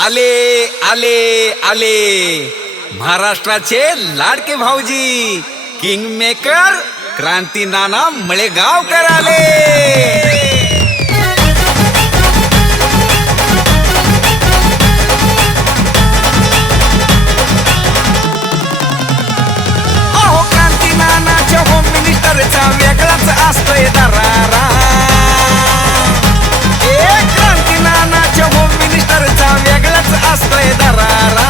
आले आले आले महाराष्ट्राचे लाडके भाऊजी किंग मेकर क्रांती नाना मळेगावकर आले. अहो क्रांती नानाच्या होम मिनिस्टरचा वेगळाच असतोय दरारा. क्रांती नानाच्या होम मिनिस्टरचा वेगळाच असतोय दरारा.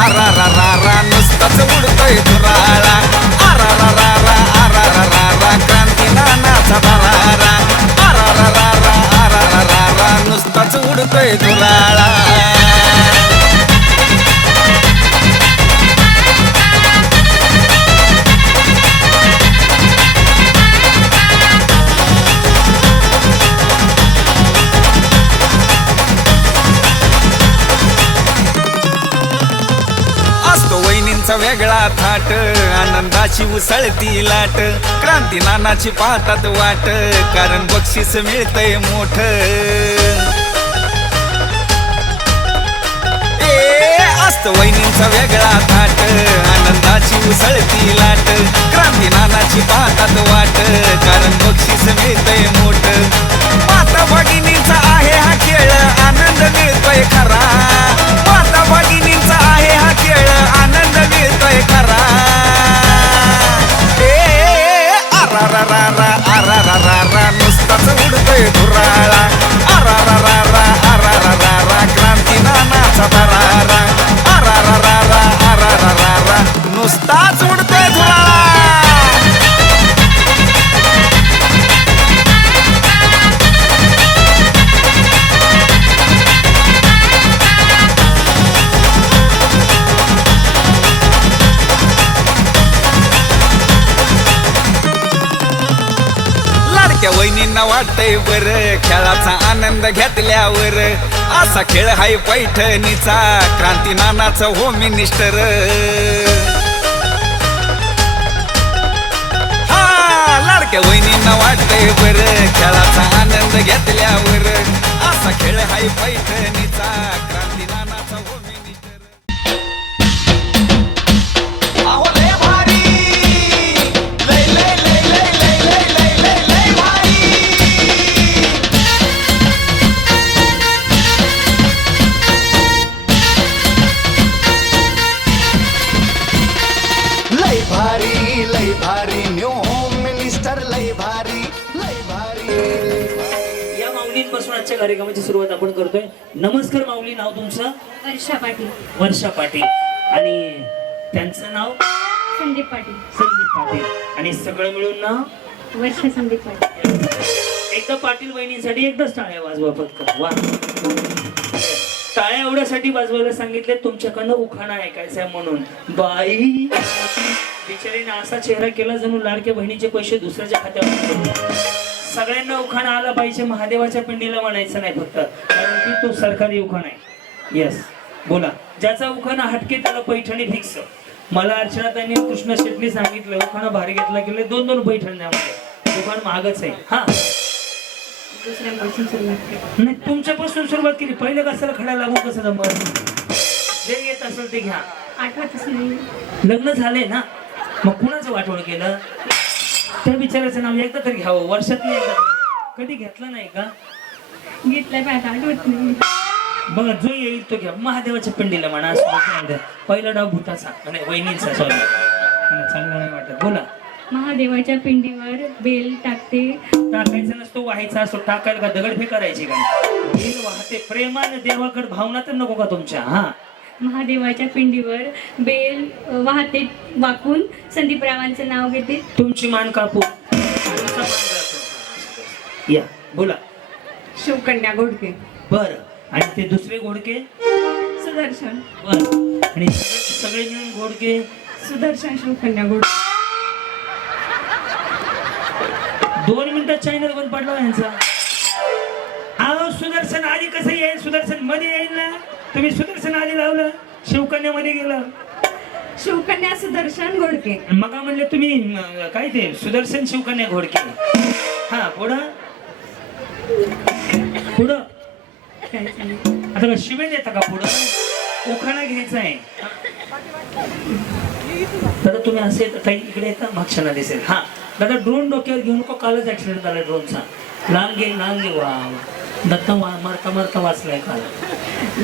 आरा नुसताच उडतोय धुराळा. आरा क्रांती नानाचा दरारा. आरा नुसताच उडतोय धुराळा. वेगळा थाट आनंदाची उसळती लाट. क्रांती नानाची पाहतात वाट कारण बक्षीस मिळतंय मोठ. असत वहिनींचा वेगळा थाट आनंदाची उसळती लाट. क्रांती नानाची पाहतात वाट कारण बक्षीस मिळतंय मोठ. माता भगिनींचा आहे हा खेळ आनंद मिळतोय खरा. माता भगिनींचा आहे हा खेळ आनंद मिळतोय खरा. आरा नुसताच उडतोय धुराळा. आरा क्रांती नानाचा दरारा. आरा नुसताच उडतोय धुराळा. लाडक्या वहिनींना वाटतंय बर खेळाचा आनंद घेतल्यावर. असा खेळ हाय पैठणीचा क्रांती नानाचा होम मिनिस्टर. हा लाडक्या वहिनींना वाटतंय बर खेळाचा आनंद घेतल्यावर. असा खेळ हाय पैठणीचा क्रांती नानाचा होम मिनिस्टर. लय भारी न्यू होम मिनिस्टर लय भारी लय भारी. या माऊलींपासून आजच्या कार्यक्रमाची सुरुवात आपण करतोय. नमस्कार माऊली, नाव तुमचं? वर्षा पाटील. वर्षा पाटील. आणि त्यांचं नाव? संदीप पाटील. संदीप पाटील. आणि सगळं मिळून नाव? वर्षा संदीप पाटील. एकदा पाटील बहिणींसाठी एकदाच टाळ्या वाजवा फक्त. वा, टाळ्या एवढ्यासाठी वाजवायला सांगितले तुमच्याकडनं उखाणा ऐकायचा म्हणून. बाई बिचारीने असा चेहरा केला जणू लाडक्या बहिणीचे पैसे दुसऱ्याच्या खात्यावर. सगळ्यांना उखाणा आला पाहिजे, महादेवाच्या पिंडीला म्हणायचं नाही फक्त, कारण की तो सरकारी उखाणा आहे. यस, बोला. ज्याचा उखाणा हटके त्याला पैठणी फिक्स. मला अर्चनाताईंनी कृष्ण शेट्टी सांगितलं उखाणा भारी घेतला गेले 2-2 पैठण द्यामध्ये. दुकान महागच आहे. हा, दुसऱ्यापासून सुरुवात केली. नाही, तुमच्यापासून सुरुवात केली. पहिलं कशाला खडा लागून कसं जमत. जे येत असेल ते घ्या. आठवतच नाही. लग्न झालंय ना, मग कुणाचं वाटोळ केलं त्या बिचाराचं नाव एकदा तरी घ्यावं. वर्षात नाही एकदा तरी. कधी घेतलं नाही का? घेतलाय पण आता आठवत नाही. बघा, जो येईल तो घ्या. महादेवाच्या पिंडीला म्हणा. असं पहिला डाव भूताचा आणि वहिनीचा. सॉरी, चांगलं नाही वाटत. बोला. महादेवाच्या पिंडीवर बेल टाकते. टाकायचं नसतो, व्हायचा असतो. टाकायला का दगड करायची का? बेल वाहते प्रेमाने देवाकडे. भावना तर नको का तुमच्या? हा, महादेवाच्या पिंडीवर बेल वाहते वाकून संदीपरावांचं नाव घेते. तुमची मान कापू. या, बोला. शिवकन्या घोडके. बर. आणि ते दुसरे घोडके? सुदर्शन. बर. आणि सगळे मिळून घोडके? सुदर्शन शिवकन्या घोडके. 2 मिनिटात चॅनल बंद पडला यांचा. अहो, सुदर्शन आधी कसं येईल? सुदर्शन मध्ये येईल ना. तुम्ही सुदर्शन आधी लावलं, शिवकन्या मध्ये गेलं. शिवकन्या सुदर्शन घोडके. मग म्हणले तुम्ही काय ते सुदर्शन शिवकन्या घोडके. हा, पुढं पुढं काय सांगू? आता का शिवे देता का पुढं उखाणा घ्यायचा आहे. दादा तुम्ही असे काही इकडे येता मागच्याला दिसेल. हा दादा ड्रोन डोक्यावर घेऊन नको, कालच ऍक्सिडेंट झाला ड्रोनचा. लांब घे वा दत्ता मारता मारता वाचलाय काल.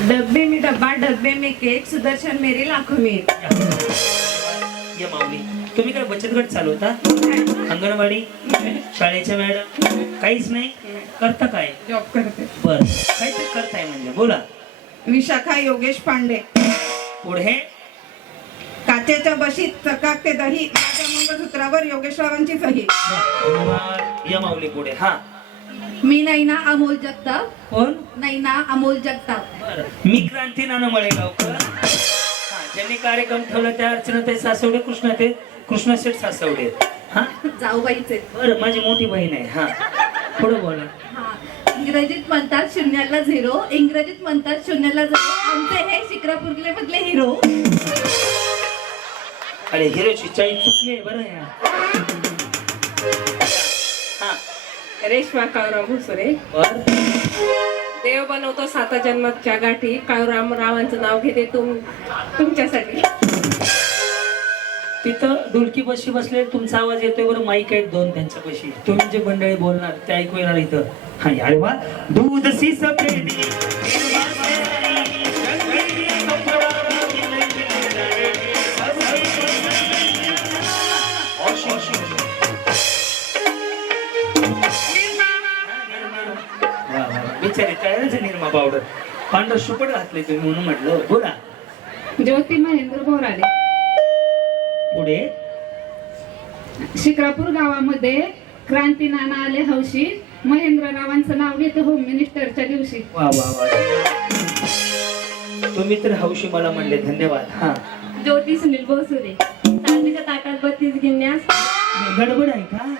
डब्बे में डब्बा डब्बे में केक सुदर्शन मेरे लाखों में एक. ये माऊली तुम्ही काय बचत गट चालवता? अंगणवाडी शाळेच्या मॅडम काहीच नाही करता काय? जॉब करते. बर काहीतरी करताय म्हणजे बोला. विशाखा योगेश पांडे. पुढे काचेच्या बशीत चकाकते दही, माझ्या मंगळसूत्रावर योगेशरावांची सही. धन्यवाद. या माऊली पुढे. हा मी नैना अमोल जगताप. कोण? नैना अमोल जगताप. बरं. मी क्रांती नाना मळेगावकर. हा ज्यांनी कार्यक्रम ठेवला त्या अर्चनाताई सासवडे, कृष्णा शेठ सासवडे. हा जाऊबाईचे. बरं माझी मोठी बहीण आहे. हा पुढे बोला. हा इंग्रजीत म्हणतात शून्याला झिरो, इंग्रजीत म्हणतात शून्याला झिरो. आमचे हे शिक्रापूरले मधले हिरो. अरे हिरोची चाई चुकली बरं या. हा रेश्मा काळूराव भुसरे. बर देव बनवतो 7 जन्माच्या गाठी, काळूराम रावांचं नाव घेते तुमच्यासाठी. तिथं ढोलकी बशी बसले, तुमचा आवाज येतोय बरं. माईक आहेत 2 त्यांच्या बशी. तुम्ही जे मंडळी बोलणार ते ऐकू येणार इथं. हा अरे वा. दूध सी सफेदी बिचारी तयारच निर्मा पावडर पांढर सुपट घातले तुम्ही म्हणून म्हटलं. बोला. ज्योती महेंद्र बोराडे. पुढे शिक्रापूर गावामध्ये क्रांती नाना आले हौशी, महेंद्ररावांचं नाव घेते होम मिनिस्टरच्या दिवशी. वा वा वा. तुम्ही तर हौशी मला म्हणले. धन्यवाद. हा ज्योती सुनील बोसुरे. चांदीच्या ताटात 32 गिन्यास. गडबड आहे का?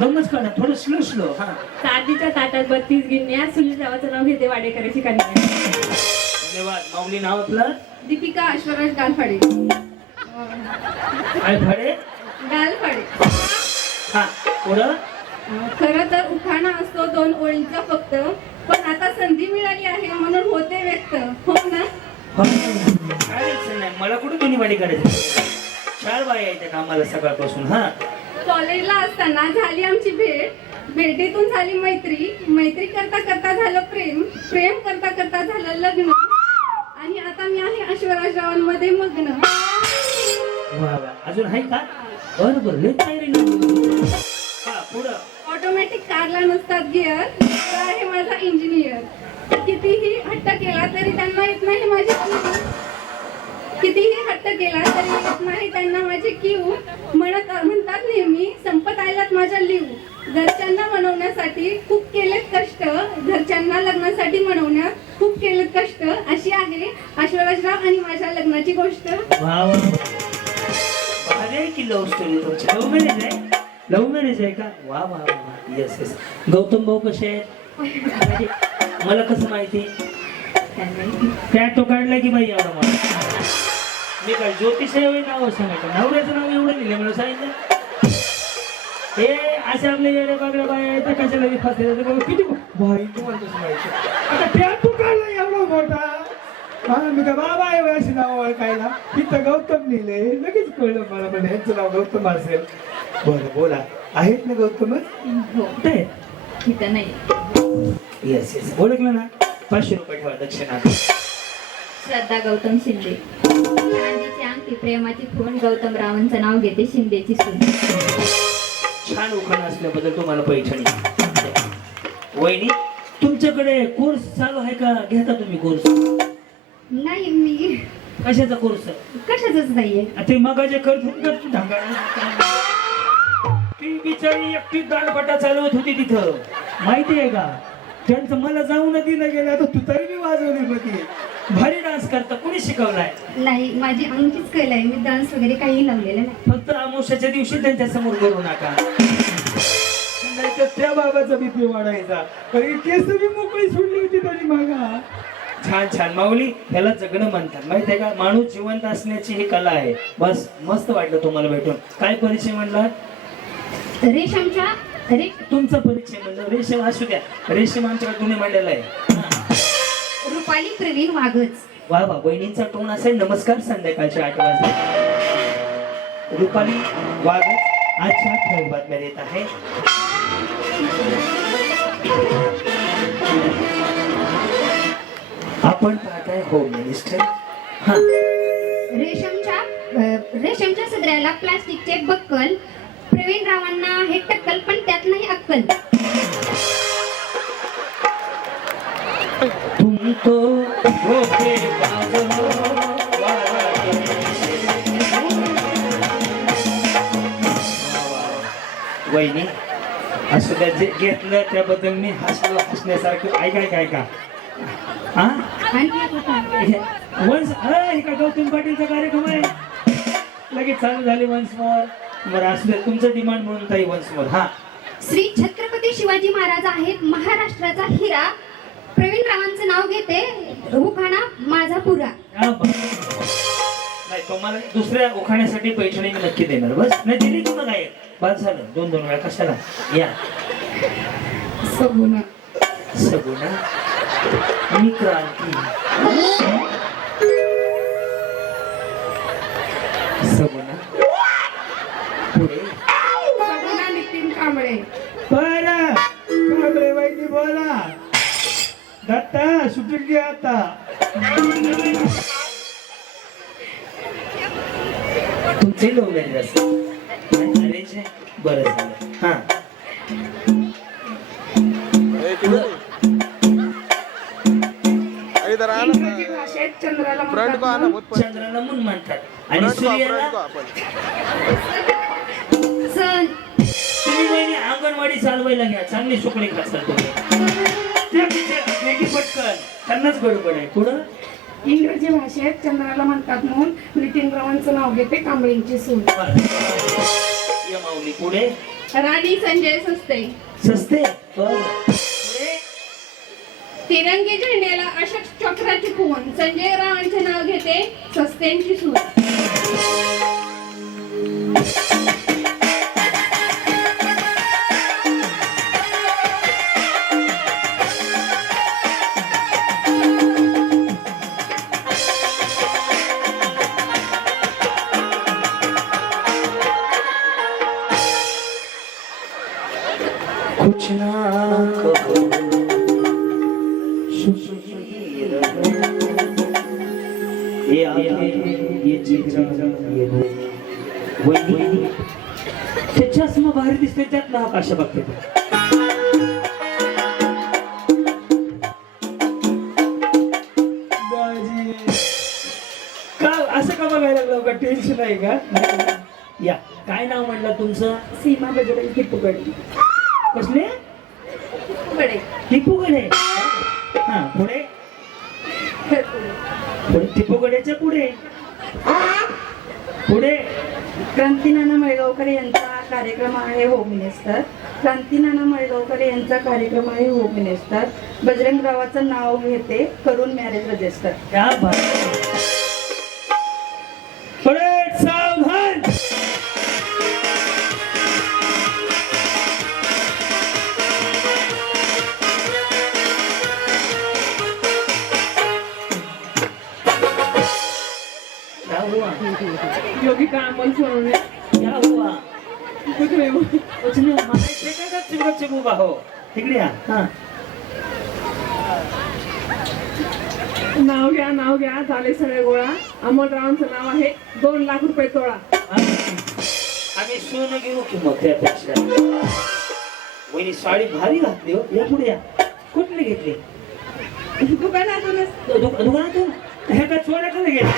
दमच काढा थोडं स्लो. हा चांदीच्या ताटात 32 गिन्यास. सुनील रावाचं नाव घेते वाडेकरांची कन्या. धन्यवाद. माऊली नाव आपलं? दीपिका ऐश्वर्याज गालफाडे. काय फळे? गालफाडे. हा पुढं. खरं तर उखाणा असतो 2 ओळींचा फक्त, पण आता संधी मिळाली आहे म्हणून होते व्यक्त. हो ना? काय अडचण नाही. मला कुठे दोन्ही वाडी करायची. 4 बाया येते कामाला सकाळपासून. हा कॉलेजला असताना झाली आमची भेट, भेटीतून झाली मैत्री, मैत्री करता करता झालं प्रेम, प्रेम करता करता झालं लग्न, आणि आता मी आहे ऐश्वर्याजरावांमध्ये मग्न. वा वा. अजून आहे का? बरोबर लय तयारी नाही. हा पुढं. ऑटोमॅटिक कारला नसतात गिअर, तो आहे माझा इंजिनियर. कितीही हट्ट केला तरी त्यांना येत नाही माझी क्यू. कितीही हट्ट केला तरी येत नाही त्यांना माझी क्यू. म्हणतात नेहमी संपत आयलात माझ्या लिव. घरच्यांना मनवण्यासाठी खूप केलेत कष्ट, घरच्यांना लग्नासाठी मनवण्यात खूप केलेत कष्ट. अशी आहे ऐश्वर्याजराव आणि माझ्या लग्नाची गोष्ट. वा वा. अरे की लव्ह स्टोरी तुमची. लव्ह मॅरेज आहे? लव्ह मॅरेज आहे का? वा वा वा. Yes yes. गौतम भाऊ कसे आहेत? मला कसं माहिती? त्या तो काढला की बाई एवढा मला. मी काय ज्योतिष आहे नाव सांगायचं? नवऱ्याचं नाव एवढं लिहिलं मला सांगितलं. हे असे आपले येडे बागड्या बाया आहेत कशाला विफास किती भाई तुम्हाला कसं माहिती? आता टॅटू काढला एवढा मोठा. हा मी का बाबा आहे अशी नाव ओळखायला. तिथं गौतम लिहिलंय. लगेच कळलं मला पण ह्यांचं नाव गौतम असेल. बरं बोला. आहेत ना गौतमच? कुठे? इथं नाही. Yes yes. ओळखलं ना? 500 रुपये ठेवा दक्षिणा. श्रद्धा गौतम शिंदे. चांदीची अंगठी प्रेमाची खूण, गौतम रावांचं नाव घेते शिंदेची सून. छान उखाणा असल्याबद्दल तुम्हाला पैठणी. वहिनी तुमच्याकडे कोर्स चालू आहे का? घेता तुम्ही कोर्स? नाही, मी कशाचा कोर्स? कशाच नाहीये. ते मगाचे करत ती बिचारी एकटी दानपट्टा चालवत होती तिथं. माहिती आहे का? त्यांचं मला जाऊन दिलं गेलं. आता तू तरी मी वाजवली होती. भारी डान्स करता. कोणी शिकवलाय? नाही, माझी अंगठीच कला आहे. मी डान्स वगैरे काही लावलेलं नाही. फक्त अमावस्याच्या दिवशी त्यांच्या समोर करू नका. नाहीतर त्या बाबाचा बीपी वाढायचा. कारण केस मी मोकळी सोडली होती तरी मागा. छान छान. माऊली ह्याला जगणं म्हणतात. माहिती आहे का? माणूस जिवंत असण्याची ही कला आहे. बस मस्त वाटलं तुम्हाला भेटून. काय परिचय म्हणला? रेशमच्या अरे तुमचा परिचय म्हणलं रेशीम असू द्या. रेशीम आमच्याकडे तुम्ही मांडलेला आहे. रुपाली प्रवीण वाघच. वा वा, बहिणींचा टोन असेल. नमस्कार, संध्याकाळच्या 8 वाजले. रुपाली वाघ आजच्या ठळक बातम्या देत आहे. आपण पाहताय होम मिनिस्टर. हा, रेशमच्या सदऱ्याला प्लास्टिकचे बक्कल. प्रवीण रावांना हे टक्कल पण त्यात नाही अक्कल. तुम तो होते बाज हो, वहिनी असं त्या जे घेतलं त्याबद्दल मी हसलो. हसण्यासारखं ऐका हा आणखी एक होता. वन्स हे का गौतम पाटीलचा कार्यक्रम आहे. लगेच चालू झाले वन्स मोर. बरं असू दे, तुमचं डिमांड म्हणून ताई वन्स मोर. हा, श्री छत्रपती शिवाजी महाराज आहेत महाराष्ट्राचा हिरा. प्रवीण रावांचं नाव घेते उखाणा माझा पुरा. हा, बरं. नाही तुम्हाला दुसऱ्या उखाण्यासाठी पैठणी मी नक्की देणार. बस नाही दिली तुम्हाला काय बस झालं. 2 वेळा कशाला. या सगुणा सगुणा मी क्रांती. सगुणा पुढे सगुणा नितीन कांबळे. बरं कांबळे वहिनी बोला. दत्ता सुटून घ्या आता. तुमचे लोक घरी असतात. बरं झालं. हा, इंग्रजी भाषेत चंद्राला म्हणतात चंद्राला मून म्हणतात आणि सूर्याला सन. तुम्ही बहिणी अंगणवाडी चालवायला घ्या. चांगली सुकडी खासाल तुम्ही. पटकन त्यांनाच गडबड आहे. पुढं इंग्रजी भाषेत चंद्राला म्हणतात म्हणून नितीन रावांचं नाव घेते कांबळींची सून. या माऊली पुढे राणी संजय सस्ते. सस्ते. पुढे तिरंगी झेंड्याला अशोक चक्राची खून. संजय रावांचे नाव घेते सस्तेंची सून. कुछ ना कहो सुशील हो, ये आंखें ये चेहरा ये वही ते चष्मा बाहेर दिसते त्यात ना आकाश बघते ते. दाजी का असं का बघायला लागलं का. टेन्शन आहे का. या काय नाव म्हणलं तुमचं. सीमा बजरंग टिपूगड. कसले कडे. टिपूगडे. हा पुढे पुढे टिपूगडेच्या पुढे पुढे क्रांतीनाना मळगावकर यांचा कार्यक्रम आहे होम मिनिस्टर. क्रांतीनाना मळगावकर यांचा कार्यक्रम आहे होम मिनिस्टर. बजरंगरावाचं नाव घेते करून मॅरेज रजिस्टर. क्या बात. पुढे सावधान. क्या हुआ. योगिका अमोल सोनवणे. क्या हुआ. कुछ नाही हुआ. कुछ नाही. मला इथे काय का चिमगप उभा हो. तिकडे या. हा नाव घ्या झाले सगळे गोळा. अमोल रावांचं नाव आहे 2 लाख रुपये तोळा. आम्ही सोनं घेऊ की मग त्यापेक्षा. वहिनी साडी भारी घातली हो. या पुढे या. कुठली घेतली. दुकानातूनच. दुकानातून हे काय चोऱ्याकडे घेतली.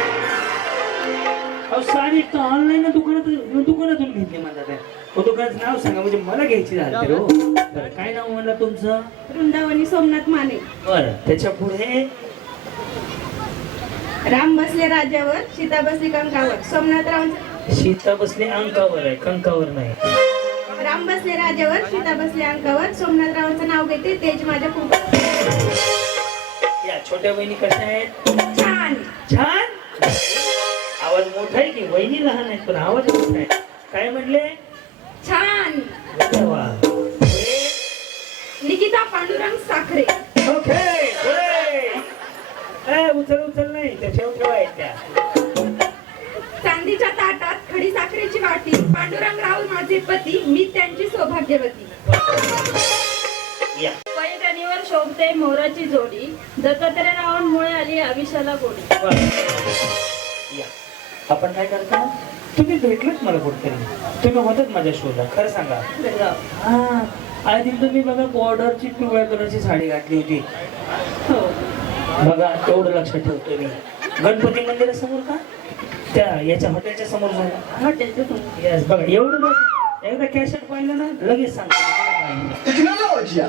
अहो साडी तर ऑनलाईन दुकानातून घेतली म्हणतात. दुकानाचं नाव सांगा म्हणजे मला घ्यायची झाली. हो बरं काय नाव म्हणलं तुमचं. वृंदावनी सोमनाथ माने. बरं त्याच्या पुढे राम बसले राज्यावर सीता बसली कंकावर. सोमनाथ रावांचं. सीता बसले अंकावर आहे कंकावर नाही. राम बसले राज्यावर सीता बसले अंकावर. सोमनाथ रावांचं नाव घेते तेज माझ्या खूप. या छोट्या बहिणी कशा आहेत. छान. छान. आवाज मोठा आहे की वहिनी लहान आहेत पण आवाज मोठा आहे. काय म्हणले. छान. वा. सुनीता पांडुरंग साखरे. ओके उचल नाही त्या ठेवायच्या. चांदीच्या ताटात खडी साखरेची वाटी, पांडुरंग राव माझे पती, मी त्यांची सौभाग्यवती. या पैठणीवर शोभते मोराची जोडी, दत्तात्रयरावांमुळे आली आविषाला गोडी. या आपण काय करता? तुम्ही भेटलत मला कुठतरी, तुम्ही होतात माझ्या शोधात, खरं सांगा. हा आधी तुम्ही बघा बॉर्डरची पिवळ्या कलरची साडी घातली होती. हो बघा तेवढं लक्षात ठेवतो मी. गणपती मंदिरासमोर का त्या याच्या हॉटेलच्या समोर जाऊ. हॉटेलचं समोर. येस बघा एवढं बघ. एकदा कॅसेट पाहिलं ना लगेच सांगतो. टेक्नॉलॉजी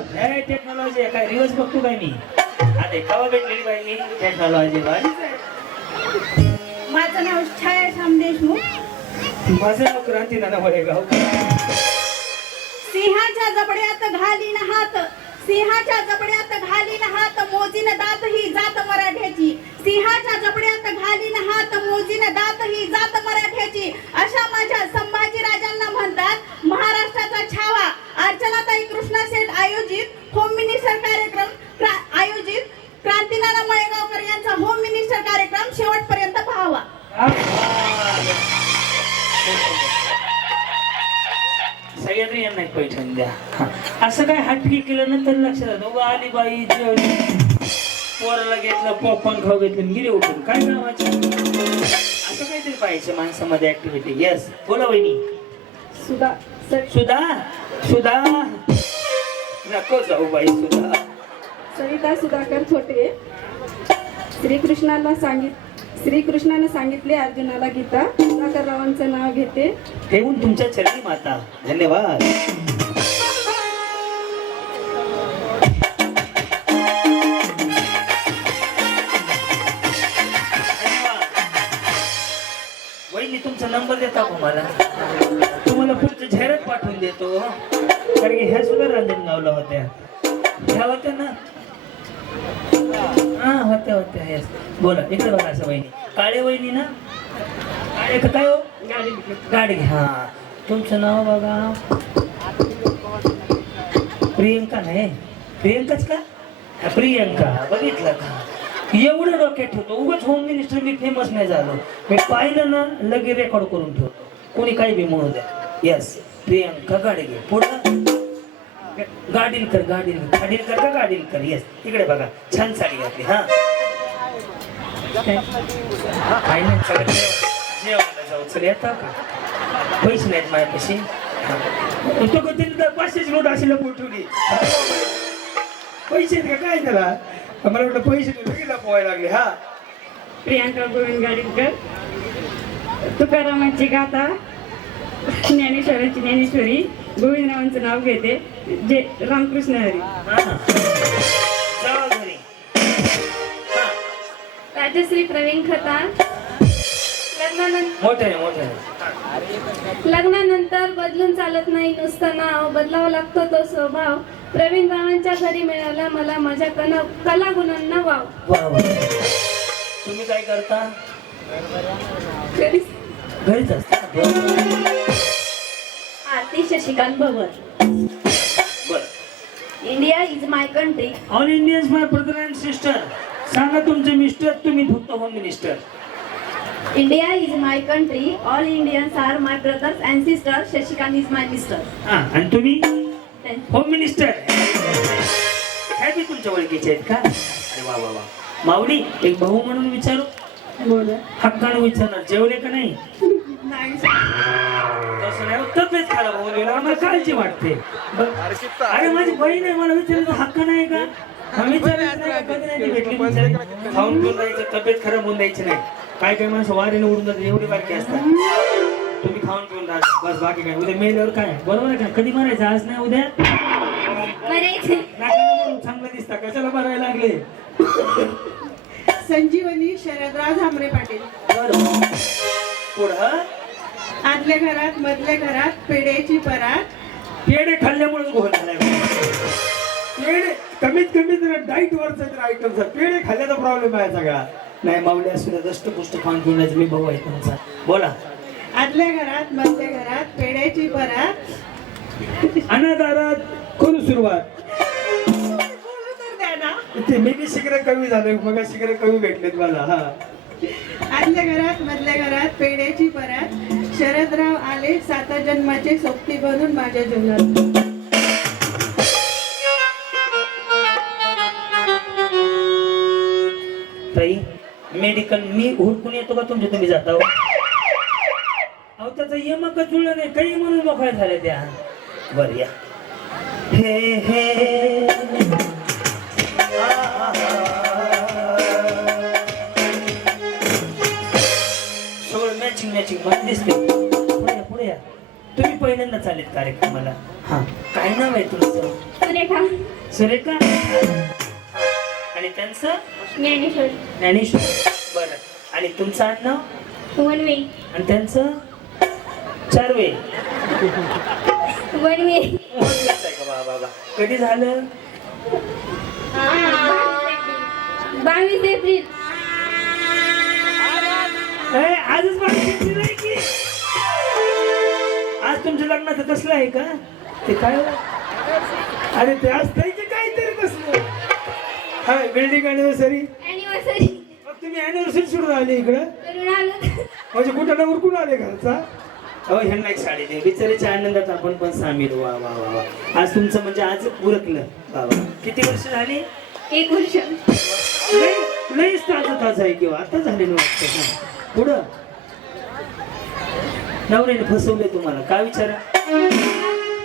टेक्नॉलॉजी आहे काय? रिवर्स बघतो काय मी? अरे कवा भेटलेली बाई मी टेक्नॉलॉजी बाई. माझं नाव छाया श्याम देशमुख. माझं नाव क्रांती नाना वळेगाव. सिंहाच्या जबड्यात घालीन हात, सिंहाच्या जबड्यात घालीन हात, मोजीन दात ही जात मराठ्याची. सिंहाच्या जबड्यात घालीन हात, मोजीन दात ही जात मराठ्याची. अशा माझ्या संभाजी राजांना म्हणतात महाराष्ट्राचा छावा. अर्चनाताई कृष्णा सेठ आयोजित होम मिनिस्टर कार्यक्रम आयोजित क्रांतीनाना मळेगावकर यांचा होम मिनिस्टर कार्यक्रम शेवटपर्यंत पाहावा. सगळ्यांनी यांना एक पैठण द्या. हा. असं काय हटकी केल्यानंतर लक्षात येतं उगा आली बाई जेवली, पोराला घेतलं पॉपकॉर्न खाऊ घेतलं गिरे उठून काय कामाची. असं काहीतरी पाहिजे माणसामध्ये ऍक्टिव्हिटी. येस बोला वहिनी. सुधा सुधा सुधा नको जाऊ बाई सुधा. सरिता सुधाकर छोटे. श्रीकृष्णाने सांगितले अर्जुनाला गीता, सुधाकर रावांचं नाव घेते. ठेवून तुमच्या चरणी माता. धन्यवाद. वहिनी तुमचा नंबर देता का मला? तुम्हाला पुढचं जाहिरात पाठवून देतो. कारण की ह्या सुद्धा रांजणगावला होत्या. ह्या होत्या ना? हा होत्या होत्या. येस बोला इकडे बघा. असं वहिनी काळे वहिनी ना? काळे का काय हो? गाडी हा. तुमचं नाव बघा. प्रियंका नाही? प्रियंकाच का? हा, प्रियंका. बघितलं का? एवढं डोक्यात ठेवतो. उगाच होम मिनिस्टर मी फेमस नाही झालो. मी पाहिलं ना लगे रेकॉर्ड करून ठेवतो. कोणी काही बी म्हणू द्या. येस प्रियंका गाडगे. पुढं गाडीलकर गाडीलकर का गाडीलकर. येस इकडे बघा छान साडी घातली. हा काय नाही चला जेवायला जाऊ. चल येता का? पैसे नाहीत माझ्यापाशी. तो कधी 500 नोट अशी लपून ठेवली. पैसे आहेत का काय त्याला? मला वाटलं पैसे लगेच पोहायला लागले. हा प्रियांका गोविंद गाडीकर. तुकारामांची गाथा, ज्ञानेश्वरांची ज्ञानेश्वरी, गोविंदरावांचं नाव घेते, जे रामकृष्ण हरी. जावा घरी. राजश्री प्रवीण खताळ. मोठे मोठे. लग्नानंतर बदलून चालत नाही नुसतं नाव, बदलावा लागतो तो स्वभाव. प्रवीण रावांच्या घरी मिळाला मला माझ्या कला गुणांना वाव. वा वा. तुम्ही काय करता? घरीच. घरीच असता. आरती शशिकांत भवन. बर. India is my country. All Indians my brother and sister. सांगा तुमचे मिस्टर, तुम्ही फक्त home minister. India is my country. All Indians are my brothers and sisters. Shashikant is my mister. हा आणि तुम्ही होम मिनिस्टर. काय बी तुमच्या ओळखीचे आहेत का? अरे वा वा वा. माऊली एक भाऊ म्हणून विचारू? बोला. हक्कानं विचारणार जेवले का नाही? तसं नाही. तब्येत खराब होऊन आम्हाला काळजी वाटते. अरे माझी बहीण आहे मला विचारायचं हक्क नाही का? विचारायचं नाही का? कधी नाही भेटली विचारायचं. खाऊन पिऊन जायचं, तब्येत खराब होऊन द्यायची नाही. काय काय माणसं वारीने उडून जाते एवढी बारकी असतात. तुम्ही खाऊन पिऊन राहा बस. बाकी काय उद्या मेल्यावर काय बरोबर आहे का? कधी मारायचं आज नाही उद्या चांगलं दिसता कशाला मारायला लागले? संजीवनी शरदराज आमरे पाटील. पुढं आदल्या घरात मधल्या घरात पेढ्याची परात. पेढे खाल्ल्यामुळे गोल झालाय. पेढे कमीत कमी जर डाईट वरचा जर आयटम पेढे खाल्ल्याचा प्रॉब्लेम आहे सगळा. नाही माऊली असू द्या दष्टपुष्ट खाऊन पिण्याचा मी भाऊ आहे तुमचा. बोला. आदल्या घरात मधल्या घरात पेढ्याची परात. अनादारात करू सुरुवात. ते मी बी शिखर कवी झालोय मग शिखर कवी भेटलेत मला. हा आदल्या घरात मधल्या घरात पेढ्याची परात शरदराव आले 7 जन्माचे सोबती बनून माझ्या जीवनात. ताई मेडिकल मी हुडकून येतो का तुमच्या तुम्ही जाता हो? अहो त्याचा यमक जुळलं नाही काही म्हणून मोकळ्या झाल्या त्या. बर या हे हे सगळं मॅचिंग मॅचिंग मला दिसते. पुढे या, पुढे या. तुम्ही पहिल्यांदा चालेल कार्यक्रमाला. हा काय नाव आहे तुमचं? सुरेखा सुरेखा. आणि त्यांचं ज्ञानेश्वर ज्ञानेश्वर. बरं आणि तुमचं आडनाव? वनवे आणि त्यांचं? चारवे. वनवे आहे का बाबा? कधी झालं? 22 एप्रिल. आजच बाकी नाही की आज तुमच्या लग्नाचं तसलं आहे का? ते काय हो? अरे ते असतंय की काहीतरी कसलं. हा बिल्डिंग अॅनिव्हर्सरी. अॅनिव्हर्सरी मग तुम्ही अॅनिव्हर्सरी सोडून आले इकडं करून आलो. म्हणजे कुठं उरकून आले घरचा. अहो ह्यांना एक साडी दे. बिचारीच्या आनंदात आपण पण सामील. वा वा वा वा. आज तुमचं म्हणजे आज उरकलं बाबा. किती वर्ष झाली? 1 वर्ष. लईच ताजा आहे किंवा आता झाले वाटतं. पुढं नवऱ्याने फसवले तुम्हाला का विचारा?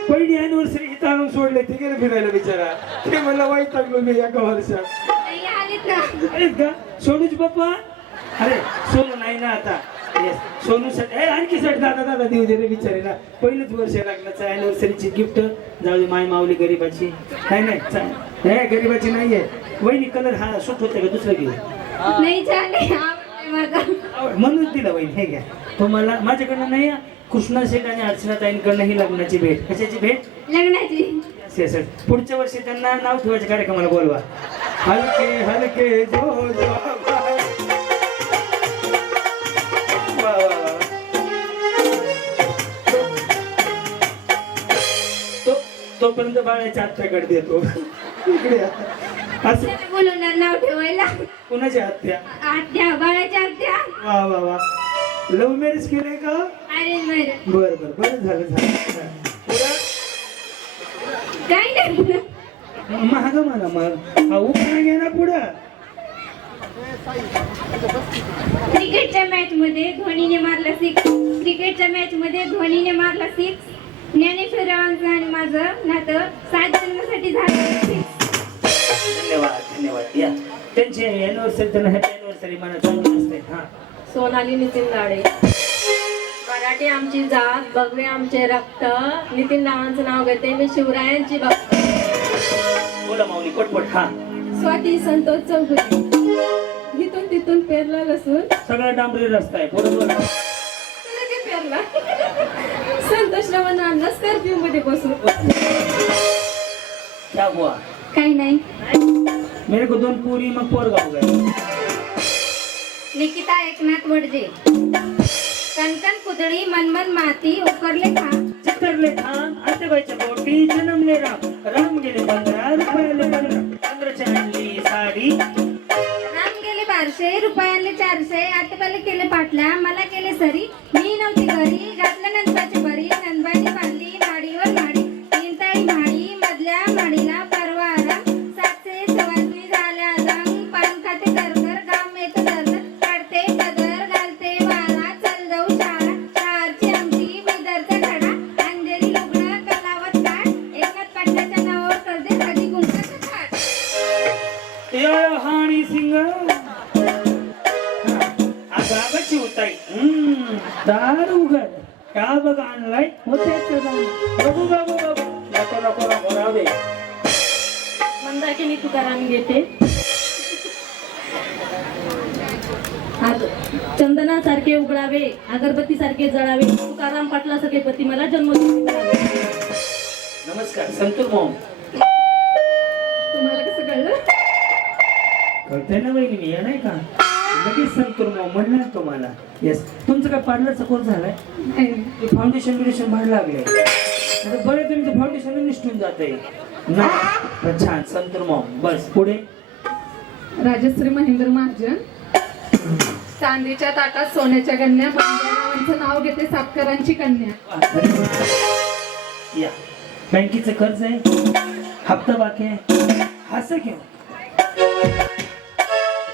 पहिली अॅनिव्हर्सरी इथं आणून सोडले ते गेले फिरायला बिचारा. ते मला वाईट लागलो मी एका वर्षात. नाही आलेत ना. आहेत का सोनूच पप्पा? अरे सोनू नाही ना आता. येस सोनू साठी आणखी साठी दादा दादा देऊ दे रे बिचारीला. पहिलंच वर्ष लग्नाचं अॅनिव्हर्सरीची गिफ्ट. जाऊ दे माय माऊली गरीबाची. नाही गरीबाची नाहीये. वहिनी कलर हा सूट होते का दुसरं घेऊ? नाही झाले आवडले माझा. म्हणून दिलं वहिनी. हे घ्या तुम्हाला. माझ्याकडनं नाही कृष्णा शेठ आणि अर्चना ताईंकडनं ही लग्नाची भेट. कशाची भेट? लग्नाची. पुढच्या वर्षी त्यांना नाव ठेवायच्या कार्यक्रमाला बोलवा. हलके हलके जो जो वा, वा, वा. तोपर्यंत बाळाच्या आत्याकडे देतो. इकडे या. असं बोलवणार नाव ठेवायला. कुणाच्या आत्या? आत्या बाळाच्या आत्या. वा वा वा. लव्ह मॅरेज केलंय का? अरे बरं बर बर बरं झालं झालं. काही नाही. महाग मला मग उपाय घ्या ना पुढं. क्रिकेटच्या मॅच मध्ये धोनीने मारला 6. क्रिकेटच्या मॅच मध्ये धोनीने मारला 6. ज्ञानेश्वरावांचं आणि माझं नातं 7 जन्मासाठी झालं. धन्यवाद धन्यवाद. या त्यांची अॅनिव्हर्सरी त्यांना हॅपी अॅनिव्हर्सरी मला चांगलं असते. हा सोनाली नितीन लाडे. मराठी आमची जात, भगवे आमचे रक्त. नितीन रावांचं नाव घेते मी. शिवरायांची भक्त. बोला माऊली पटपट. हा स्वाती संतोष चौधरी. इथून तिथून पेरला लसून. सगळा डांबरी रस्ता आहे. पुढे बोला. तुला काय पेरला? संतोष रावांना आणला स्कॉर्पिओ मध्ये बसून. क्या हुआ? काही नाही. मेरे को 2 पूरी मग पोरगा हो गया. निकिता एकनाथ वडजे. कणकण कुदळी मनमन माती उकरले खा. चित्रले खान आतेबाईच्या बोटी जन्मले राम. राम गेले 15 रुपयाले 15च्या आणली साडी. राम गेले 1200 रुपयांले 400. आतेबाले केले पाटल्या मला केले सरी. मी नव्हती घरी घातलं नंदबाची बरी. नंदबाची बांधली माडीवर माडी. 3 ताळी माडी मधल्या माडीला परवा आराम. 700 सवासणी झाल्या रंग. पान खाते गरगर गाम येत दरदर. काढते पदर घालते वारा. चल जाऊ शाळा. शाळाची आमची बिदरचा खडा. अंधेरी लुगडं कलावत काढ. एकनाथ पाटलाच्या नावावर करते हळदी कुंकाचं थाट. हाणी सिंग आगाची होताई. दार उघड का बघ आणलाय होते बघू बघू बघू. नको नको नको राहू दे. मंदाकिनी तुकाराम घेते. चंदनासारखे उघडावे, अगरबत्तीसारखे जळावे. तुकाराम पाटलासारखे पती मला जन्मोत्सवी मिळावे. नमस्कार संतूर मॉम. तुम्हाला कसं कळलं? कळतंय ना वहिनी मी नाही का लगेच संतूर मॉम म्हणलं तुम्हाला. येस तुमचं काय पार्लरचा कोर्स झालाय? फाउंडेशन बिडेशन भाड लागले. बरं तुमचं फाउंडेशन निष्ठून जात आहे. छान संतूर मॉम. बस पुढे. राजश्री महेंद्र महाजन. चांदीच्या ताटात सोन्याच्या गण्या, मंदिरावांचं नाव घेते सातकरांची कन्या. या बँकेचं कर्ज आहे, हप्ता बाकी आहे, हसं घेऊ.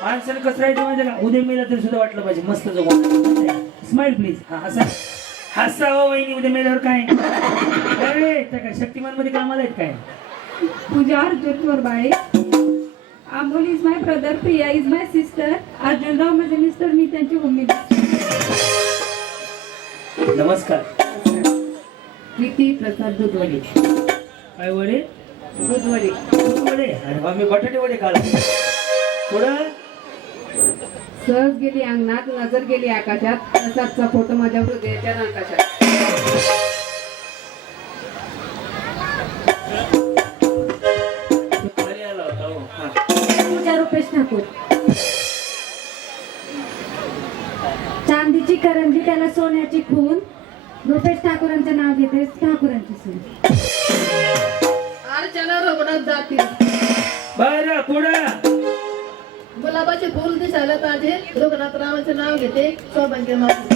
माणसाला कसं राहायचं माहिती का, उद्या मेला तरी सुद्धा वाटलं पाहिजे मस्त जगू. Smile please. हा हसा हसा हो वहिनी, उद्या मेल्यावर काय अरे त्या काय शक्तिमान मध्ये कामाला आहेत काय. Puja Arjun Varbale. Amol is my brother, Priya is my sister, Arjunrao माझे मिस्टर, मी त्यांची मम्मी. नमस्कार. प्रीती प्रसाद दुधवडे. काय वडे? दुधवडे. वडे. अरे वा, मी बटाटे वडे काढ. पुढं सहज गेली अंगणात, नजर गेली आकाशात, प्रसादचा फोटो माझ्या हृदयाच्या नकाशात. खाली आला होता हो. हा. पूजा रुपेश ठाकूर. चांदीची करंजी त्याला सोन्याची खून, रुपेश ठाकूरांचं नाव घेते ठाकूरांची सून. अर्चना रघुनाथ जातील. बरं पुढं गुलाबाचे फुल दिसायला ताजे, रघुनाथरावांचं नाव घेते सौभाग्य माते.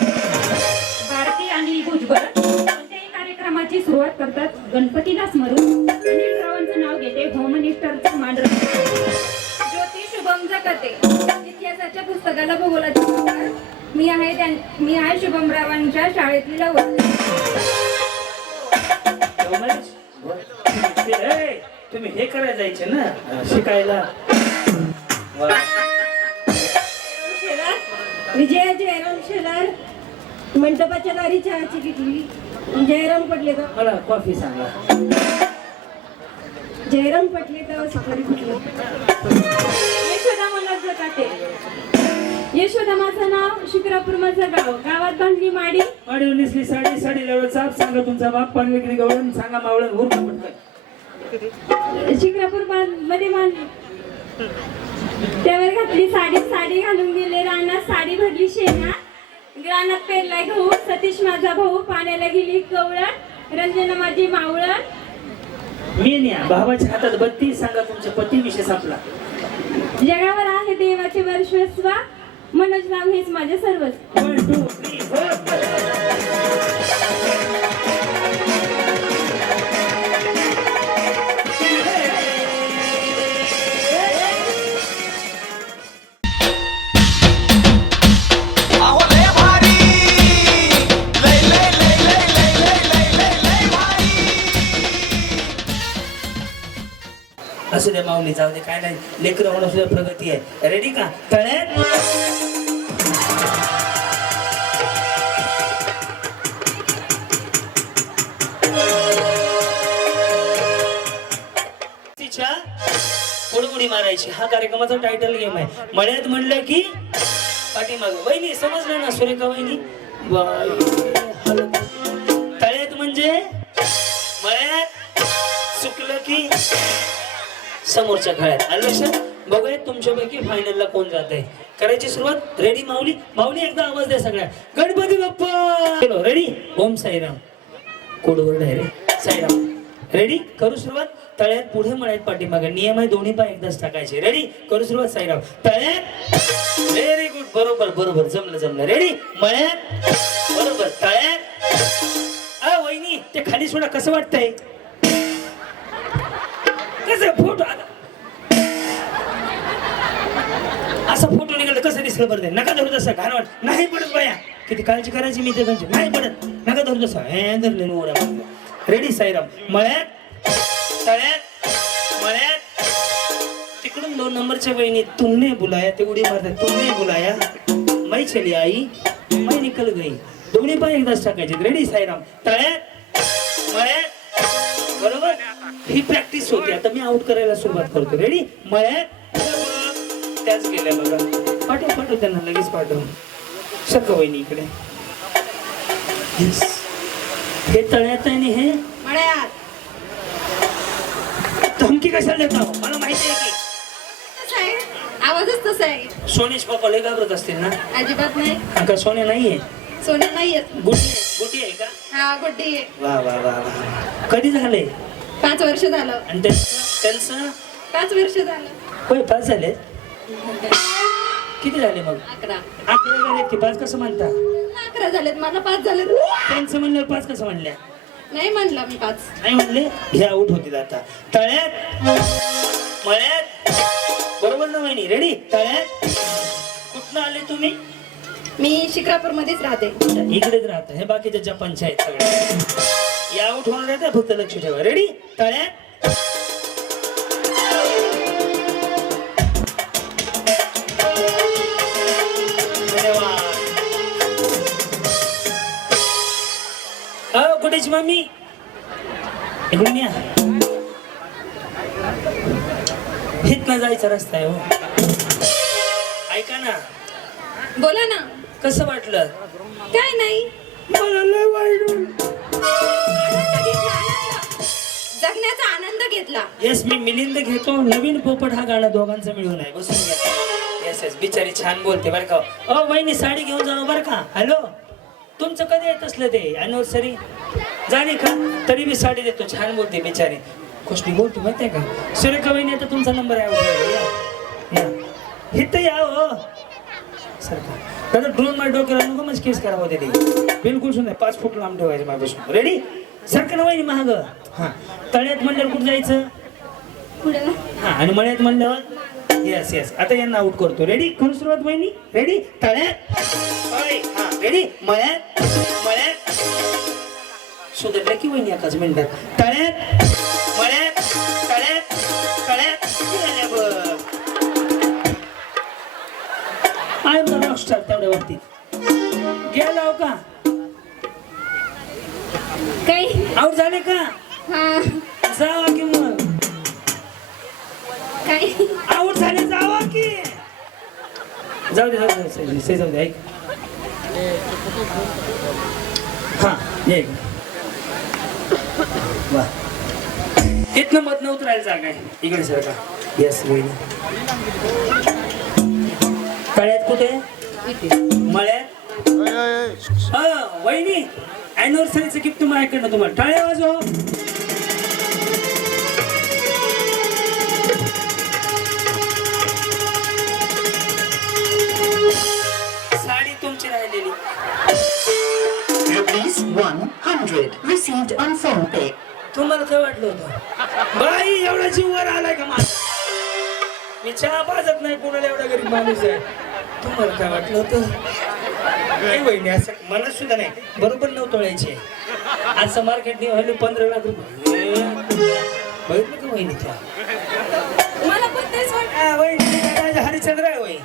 भारती आणि भुजबळ कोणत्याही कार्यक्रमाची सुरुवात करतात गणपतीला स्मरून. अनिलरावांचं नाव घेते होम मिनिस्टरचं मांडर. ज्योती शुभम जगते. इतिहासाच्या पुस्तकाला भूगोलाचे प्रकार. मी आहे शुभमरावांच्या शाळेतली लवकर. तुम्ही हे करायला जायचे ना शिकायला. विजया जयराम शेलार. मंडपाच्या दारी चहाची किटली. जयराम पटले तर मला कॉफी सांगा. जयराम पटले तर सुपारी फुटली. यशोदा मनोज जकाटे. यशोदा माझं नाव, शिक्रापूर माझं गाव, गावात बांधली माडी. अडीव निसली साडी, साडी लवळ चाप. सांगा तुमचा बाप, पान विक्री गवळण. सांगा मावळण उर पटकन. शिक्रापूर मध्ये बांधली, त्यावर घातली साडी. साडी घालून गेले रानात, साडी भरली शेणा. रानात पेरलाय गहू, सतीश माझा भाऊ, पाण्याला गेली कवळण. रंजना माझी मावळण. मेन्या भावाच्या हातात बत्ती. सांगा तुमच्या पतीविषयी संपला. जगावर आहे देवाचे वर्चस्व, मनोज नाव हेच माझे सर्वस्व. 1 2 3 4. अहो लय भारी, लय लय लय लय लय लय लय लय लय भारी. असू दे माऊली, जाऊ दे, काय नाही. लेकरं म्हणून सुद्धा प्रगती आहे. रेडी का? तळ्यात उडी मारायची. हा कार्यक्रमाचा टायटल गेम आहे. मळ्यात म्हणलं की पाठीमाग. वहिनी समजलं ना सुरेखा वहिनी? तळ्यात म्हणजे मळ्यात, चुकलं की समोरच्या खळ्यात. आलं लक्षात? बघूया तुमच्यापैकी फायनलला कोण जात आहे. करायची सुरुवात. रेडी माऊली? माऊली एकदा आवाज द्या सगळ्या. गणपती बाप्पा. रेडी? ओम साईराम. कोडवर्ड आहे रे साईराम. रेडी? करू सुरुवात. तळ्यात पुढे मळ्यात पाठीमागे. नियम आहे दोन्ही पाय एकदाच टाकायचे. रेडी? करू सुरुवात. साईराम. तळ्यात. Very good. बरोबर बरोबर. जमलं. रेडी? मळ्यात. बरोबर. तळ्यात. वहिनी ते खाली सोडा. कसं वाटतंय? कसं फोटो असा फोटो निघाला कसं दिसलं बरं ते? नका धरू तसं. घाण वाट नाही पडत बाया. किती काळजी करायची मी ते त्यांची. नाही पडत. नका धरू तसं. हे धरले ओढा. रेडी? साईराम. मळ्यात, तळ्यात, मळ्यात. तिकडून 2 नंबरच्या बहिणी तुमने बुलाया. ते उडी मारतात. तुमने बुलाया, मै चली आई, मै निकल गई. दोन्ही पाय एकदाच टाकायचे. रेडी? साईराम. तळ्यात, मळ्यात. बरोबर. ही प्रॅक्टिस होती. आता मी आउट करायला सुरुवात करतो. रेडी? मळ्यात. त्याच गेल्या बघा. पाठव त्यांना लगेच पाठव. सगळं वहिनी इकडे. हे तळ्यात आहे आणि हे मळ्यात. धमकी कशाला देता? मला माहिती आहे की कसं आहे? आवाजच तसा आहे. सोनेश पप्पा लय घाबरत असतील ना? अजिबात नाही. का सोने नाहीये? सोने नाही येत. गुटी आहे का? हा गुड्डी आहे. वा वा वा वा. कधी झालंय? 5 वर्ष झालं. आणि त्यांचं 5 वर्ष झालं. होय 5 झाले. किती झाले मग? 11. 11 झालेत की 5 कसं म्हणता? 11 झालेत, मला 5 झालेत. त्यांचं म्हणल्यावर 5 कसं म्हणल्या? नाही म्हणलं मी 5. नाही म्हणले हे आउट होतील आता. तळ्यात मळ्यात बरोबर ना वहिनी? रेडी? तळ्यात कुठनं आले तुम्ही? मी शिक्रापूर मध्येच राहते. इकडेच राहत हे बाकीच्या ज्या पंचायत सगळ्या या आउट होणार आहेत फक्त लक्ष ठेवा. रेडी? तळ्यात कुठेची मम्मी इकडून या. हितनं जायचा रस्ता आहे हो. ऐका ना, बोला ना. कसं वाटलं? काय नाही, मला लय वाईट आनंद घेतला, आनंद. जगण्याचा आनंद घेतला. येस, मी मिलिंद घेतो. नवीन पोपट हा गाणं दोघांचं मिळून आहे. बसून घ्या. येस येस, बिचारी छान बोलते बरं का. ओ वहिनी साडी घेऊन जाऊ बरं का. हॅलो, तुमचं कधी येत असलं ते अॅनिव्हर्सरी जाणे का? तरी मी साडी देतो. छान बोलते बिचारी. गोष्टी बोलतो माहिती आहे का? सुरेखा वहिनी आता तुमचा नंबर आहे. इथं या हो सर का. दादा ड्रोन माझ्या डोक्याला नको मग केस करावं होते ते. बिलकुल सुद्धा 5 फूट लांब ठेवायचं माझ्यापासून. रेडी? सारखं ना वहिनी महाग. हां, तळ्यात म्हणल्यावर कुठं जायचं? पुढे हां, आणि मळ्यात म्हणल्यावर येस येस. आता यांना आउट करतो. रेडी? कोण सुरुवात वहिनी? रेडी? तळ्यात हां, रेडी? मळ्यात मळ्यात सुधारलं की वहिनी एकाच मिनिटात. तळ्यात मळ्यात तळ्यात तळ्यात आय एम रॉकस्टार तेवढ्या बाबतीत. गेला का? काही आउट झाले का? हा जावा की मग. काही आउट झाले जावा की. जाऊ दे जाऊ दे जाऊ दे. ऐक हा एक वा इथनं मधनं उतरायला जागा आहे. इकडे सर का. येस वहिनी. तळ्यात कुठे? मळ्यात. वहिनी अॅनिव्हर्सरीचं गिफ्ट माझ्याकडनं तुम्हाला. टाळ्या वाजव. साडी तुमची राहिलेली. ₹100 received on PhonePe. तुम्हाला काय वाटलं होतं? बाई एवढा जीव वर आलाय का माझा? मी चहा पाजत नाही कोणाला, एवढा गरीब माणूस आहे. तुम्हाला काय वाटलं होतं? नाही वहिनी, असं मला सुद्धा नाही. बरोबर 9 तोळ्याचे. असं मार्केटने व्हॅल्यू 15 लाख रुपये. बघितलं का वहिनी? त्या मला पण तेच वाटतं. वहिनी माझ्या हरिचंद्र आहे वही.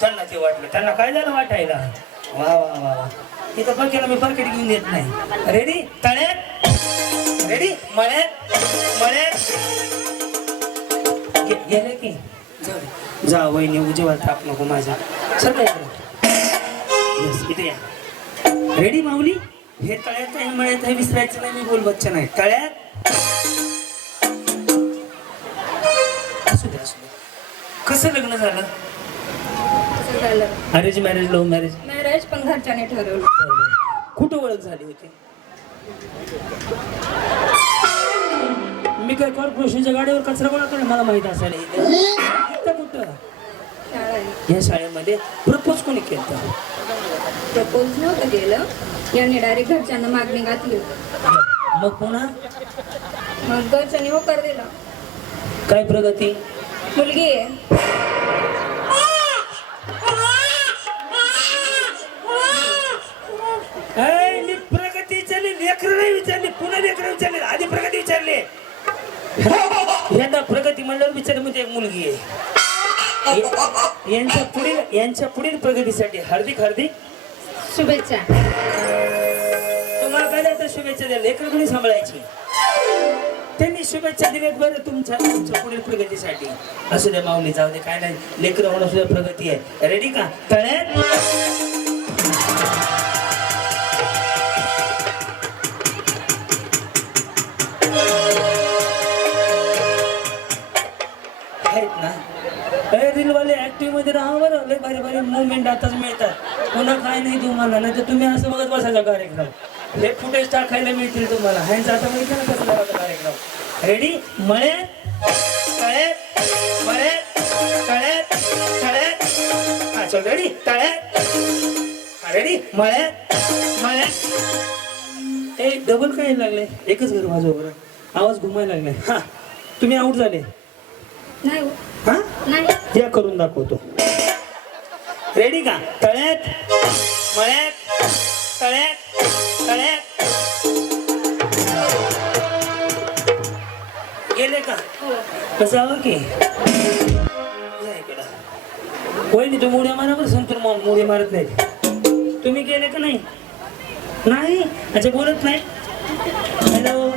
त्यांना ते वाटलं. त्यांना काय झालं वाटायला? वा वा वा वा. इथं बघायला मी पाकिट घेऊन देत नाही. रेडी? तळ्यात रेडी? मळ्यात मळ्यात गेले की जाऊ जा वहिनी. उजेवाल ताप नको माझ्या. सर काय येस इथे या. रेडी माऊली? हे तळ्यात आहे मळ्यात आहे विसरायचं नाही. मी बोल बच्चा नाही. तळ्यात असू दे असू दे. कसं लग्न झालं? असं झालं. Arrange marriage love marriage? Marriage पण घरच्याने ठरवलं. कुठं ओळख झाली होती? मी काय कॉर्पोरेशनच्या गाडीवर कचरा गोळा करेन मला माहित असायला. इथं कुठं? शाळा या शाळेमध्ये प्रपोज कोणी केलं? प्रपोज नव्हतं केलं, यांनी डायरेक्ट घरच्यांना मागणी घातली होती. मग पुन्हा मग घरच्यांनी होकार दिला. काय प्रगती? मुलगी आहे. मी प्रगती विचारली, लेकरं नाही विचारली. पुन्हा लेकरं विचारले, आधी प्रगती विचारली. यंदा प्रगती म्हणल्यावर विचारली म्हणजे एक मुलगी आहे. यांच्या पुढील प्रगतीसाठी हार्दिक हार्दिक शुभेच्छा. तुम्हाला काय द्यायचं? शुभेच्छा द्या. लेकरं कोणी सांभाळायची? त्यांनी शुभेच्छा दिल्यात बरं तुमच्या पुढील प्रगतीसाठी. असू द्या माऊली, जाऊ दे काय नाही. लेकरं म्हणून सुद्धा प्रगती आहे. रेडी का? तळ्यात आहेत ना रीलवाले ऍक्टिव्ह मध्ये राहा बरं. लय भारी भारी मुवमेंट आताच मिळतात. पुन्हा काय नाही तुम्हाला. नाही तर तुम्ही असं बघत बसायचा कार्यक्रम. हे फुटेज टाकायला मिळतील तुम्हाला. ह्यांचा आता माहिती ना कसला होता कार्यक्रम. रेडी? मळ्यात तळ्यात मळ्यात तळ्यात तळ्यात हा चल रेडी तळ्यात हा रेडी मळ्यात मळ्यात ए डबल काय लागले एकच घर वाजव बरं आवाज घुमायला लागलाय हा तुम्ही आउट झाले नाही हो. हा नाही या करून दाखवतो रेडी का तळ्यात मळ्यात तळ्यात तळ्यात गेले का कसं हवं की या इकडं वहिनी तुम्ही उड्या मारा बरं संतूर मग उडी मारत नाही तुम्ही गेले का नाही नाही अच्छा बोलत नाही हॅलो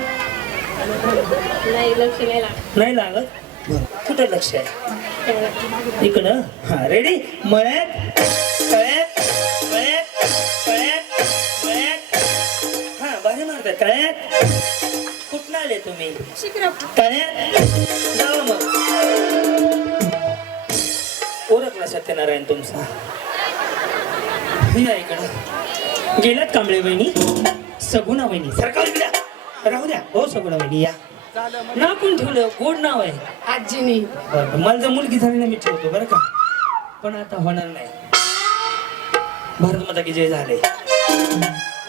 नाही लक्ष नाही लागत नाही लागत कुठे लक्ष आहे इकडं हा रेडी मळ्यात तळ्यात मळ्यात तळ्यात मळ्यात हा भारी मारताय तळ्यात कुठं आले तुम्ही तळ्यात जावा मग ओळखला सत्यनारायण तुमचा या इकडं गेलात कांबळे बहिणी सगुणा बहिणी सरकार द्या राहू द्या हो सगुणा बहिणी या नाव कोण ठेवलं गोड नाव आहे आजीनी बरं मला जर मुलगी झाली ना मी ठेवतो बरं का पण आता होणार नाही भारत माता की जय झाले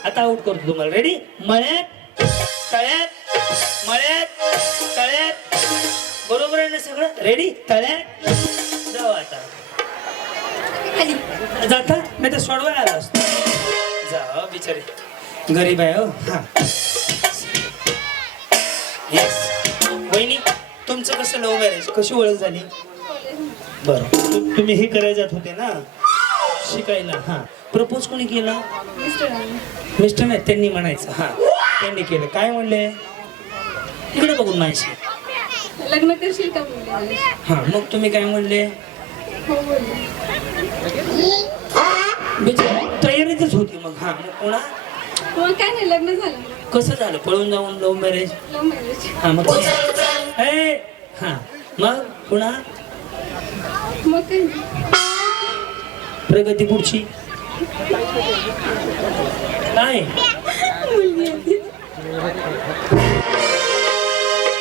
आता आउट करतो तुम्हाला रेडी मळ्यात तळ्यात मळ्यात तळ्यात बरोबर आहे ना सगळं रेडी तळ्यात जाऊ आता जाता नाही तर सोडवायला आला असतो जा बिचारे गरीब आहे हो हा येस वहिनी तुमचं कसं लव्ह मॅरेज कशी ओळख झाली बरं तुम्ही हे करायला जात होते ना शिकायला हा प्रपोज कोणी केला मिस्टर नाही त्यांनी म्हणायचं हा त्यांनी केलं काय म्हणले इकडे बघून माझी लग्न करशील का बोलले हा मग तुम्ही काय म्हणले हो बोलले तयारीतच होती मग हा मग कोणा मग काय नाही लग्न झालं कसं झालं पळून जाऊन लव्ह मॅरेज लव्ह मॅरेज हा मग ए हा मग पुन्हा मग काय नाही. प्रगती पुढची काय मुलगी होती.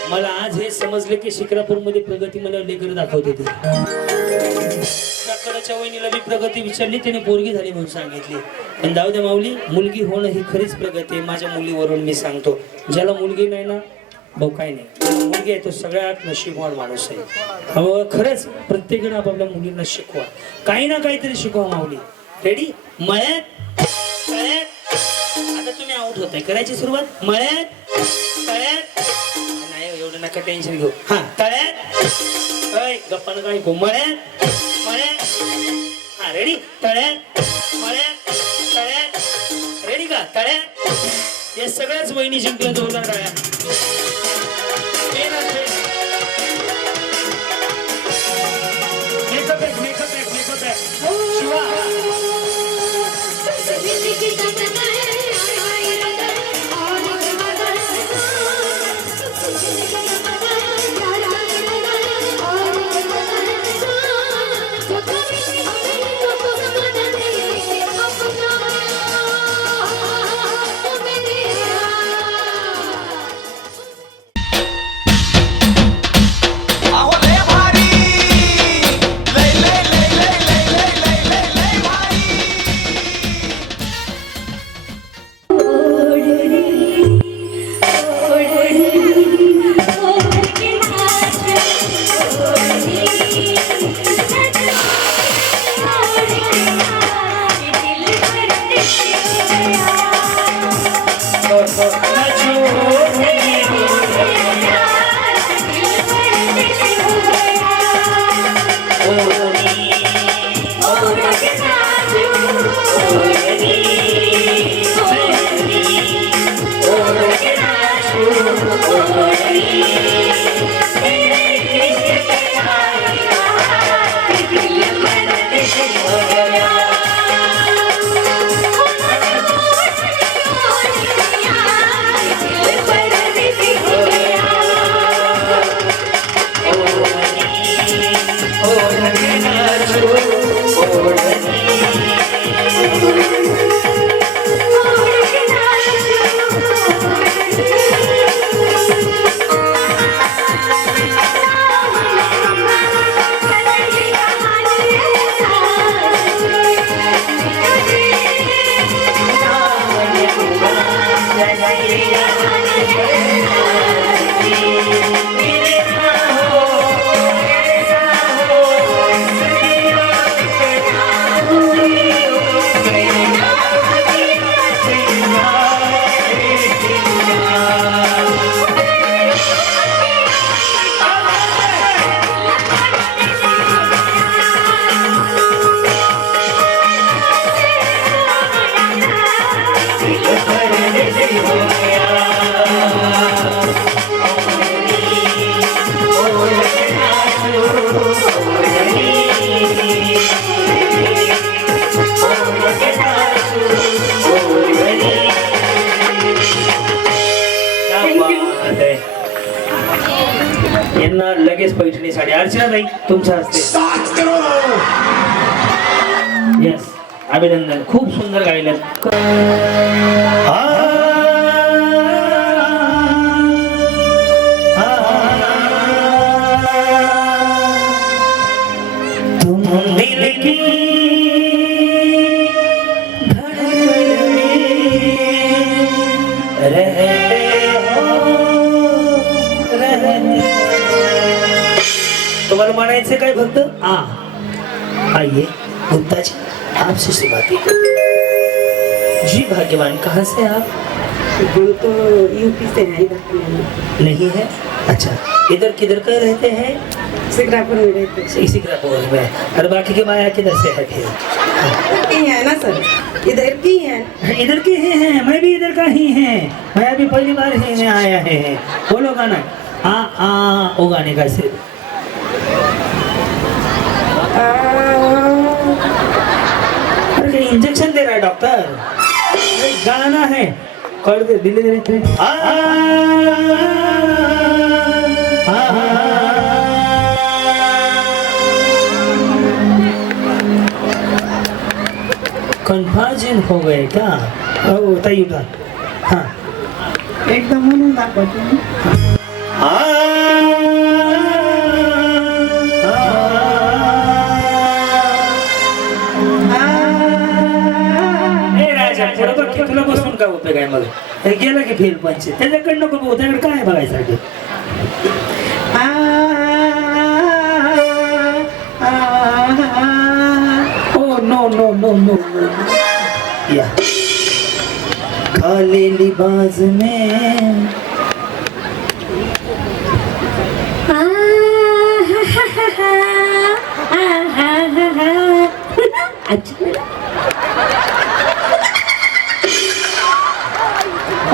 मला आज हे समजलं की शिक्रापूरमध्ये प्रगती मला लेकर दाखवते ती त्याकडच्या वहिनीला मी प्रगती विचारली त्याने पोरगी झाली म्हणून सांगितली पण जाऊ द्या माऊली मुलगी होणं ही खरीच प्रगती आहे माझ्या मुलीवरून मी सांगतो ज्याला मुलगी नाही ना भाऊ काय नाही ज्याला मुलगी आहे तो सगळ्यात नशीबवान माणूस आहे अहो खरंच प्रत्येकाने आपापल्या मुलींना शिकवा काही ना काहीतरी शिकवा माऊली रेडी मळ्यात तळ्यात आता तुम्ही आउट होताय करायची सुरुवात मळ्यात तळ्यात नाही एवढं नका टेन्शन घेऊ हा तळ्यात गप्पानं काय गो मळ्यात मळ्यात हा रेडी तळ्यात मळ्यात तळ्यात रेडी का तळ्यात या सगळ्याच वहिनी जिंकल्या जोरदार टाळ्या मेकअप आहे मेकअप आहे मेकअप आहे शिवा अहो लय भारी लय लय लय लय लय लय लय लय लय भारी लगेच पैठणी साडी. अर्चना ताई तुमच्या हस्ते. येस, अभिनंदन, खूप सुंदर गायलं. तुम दिल की धड़कन में रहते हो, तुम्हाला म्हणायचं काय फक्त आइए गुप्ता जी, आपसे से बातें करते हैं. जी भाग्यवान, कहाँ से आप? हम तो यूपी से हैं, इधर नहीं है. अच्छा, इधर किधर का रहते हैं? सिकरापुर में रहते इसी ग्रापुर में. और बाकी के माया किधर से है फिर? हैं ना सर, इधर की हैं. इधर के ही हैं, मैं भी इधर का ही है. मैं अभी पहली बार ही में आया है. बोलो गाना. वो गाने का सिर्फ इंजेक्शन दे रहा है डॉक्टर. गाना है, कर दे धीरे धीरे. कन्फ्यूजन हो गए क्या? ताई उठा. हाँ, एकदम म्हणून दाखवतो मी. तुला बसून काय उपयोग आहे? मग हे गेलं की फेल पंच, त्याच्याकडे नको बघू, त्याकडे काय बघायसाठी? Oh no no no no. या काले लिबास में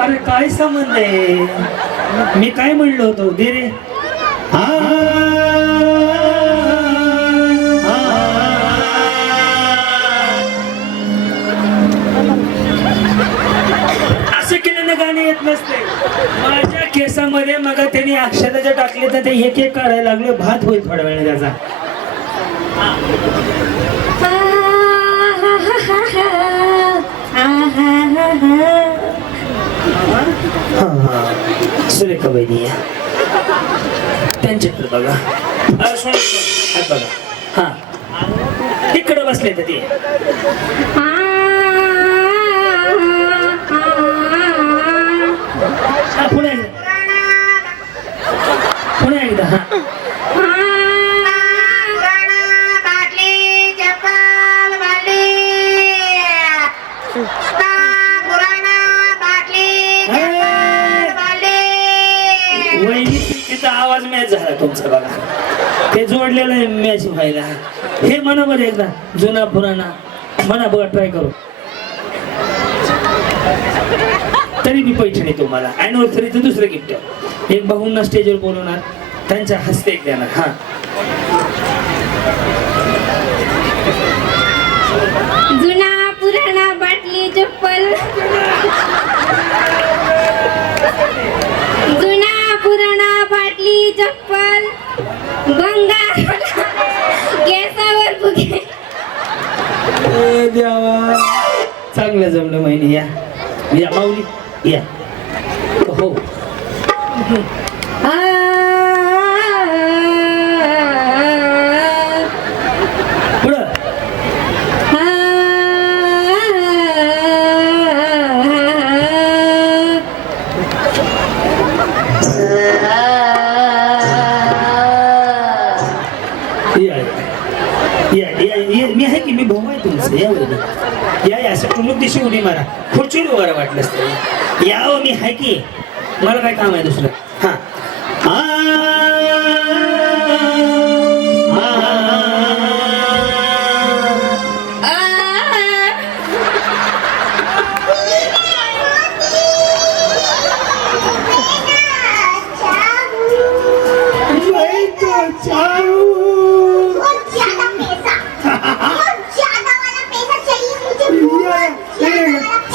अरे काय संबंध आहे? मी काय म्हणलो होतो दे रे. असं केल्याने गाणे येत नसते. माझ्या केसामध्ये मग त्यांनी अक्षराच्या टाकले तर ते एक एक काढायला लागले. भात होईल थोड्या वेळाने त्याचा. सुरेखा वहिनी त्यांच्याकडे बघा. बघा, हा इकडे बसले तर ते. पुढे पुढे एकदा. हा आवाज मॅच झाला तुमचा बघा. ते जोडलेलं आहे मॅच व्हायला. हे म्हणा बरं एकदा, जुना पुराणा म्हणा बघा, ट्राय करू. तरी मी पैठणी तुम्हाला अॅनिव्हर्सरीचं दुसरं गिफ्ट. एक भाऊंना स्टेजवर बोलवणार, त्यांच्या हस्ते एक देणार. हा, जुना पुराणा बाटली चप्पल, जुना पुराणा बाटली चप्पल, गंगा केसावर बुके. देवा, चांगलं जमलं महिनी. या या माऊली या. हो पुढं. मी आहे की, मी भाऊ आहे तुमचं. या या असं टुलूक दिशी उडी मारा, खुर्चीवर वगैरे वाटलं असतं. या मी आहे की, मला काय काम आहे दुसरं. हा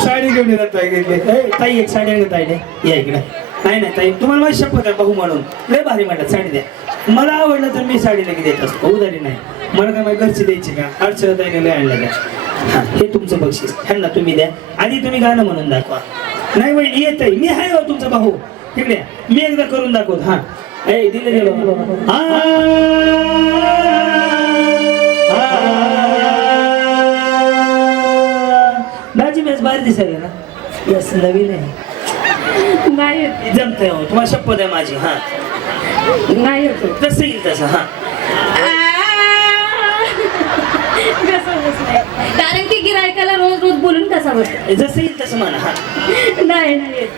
साडी घेऊन येतात ताई. एक साडी ताई या इकडे. नाही नाही ताई, तुम्हाला माझी शपथ आहे भाऊ म्हणून. लय भारी म्हणतात, साडी द्या. मला आवडलं तर मी साडी लगेच देत असतो, उधारी नाही. मला काय माझ्या घरची द्यायची का, अडचण ताईने आणलं का. हा, हे तुमचं बक्षीस ह्यांना तुम्ही द्या. आधी तुम्ही गाणं म्हणून दाखवा. नाही वहिनी येत आहे, मी आहे हो तुमचा भाऊ. तिकडे या. मी एकदा करून दाखवत. हा ए दिले दिलं दाजी मेस बाहेर दिसायला ना. यस नवीन आहे. नाही येत. जमतंय हो, तुम्हाला शपथ आहे माझी. हा नाही येतो. तसं येईल तसं. हा कारण की गिरायकाला रोज रोज बोलून कसा बसतो. जसं येईल तसं म्हणा. हा नाही नाही येत.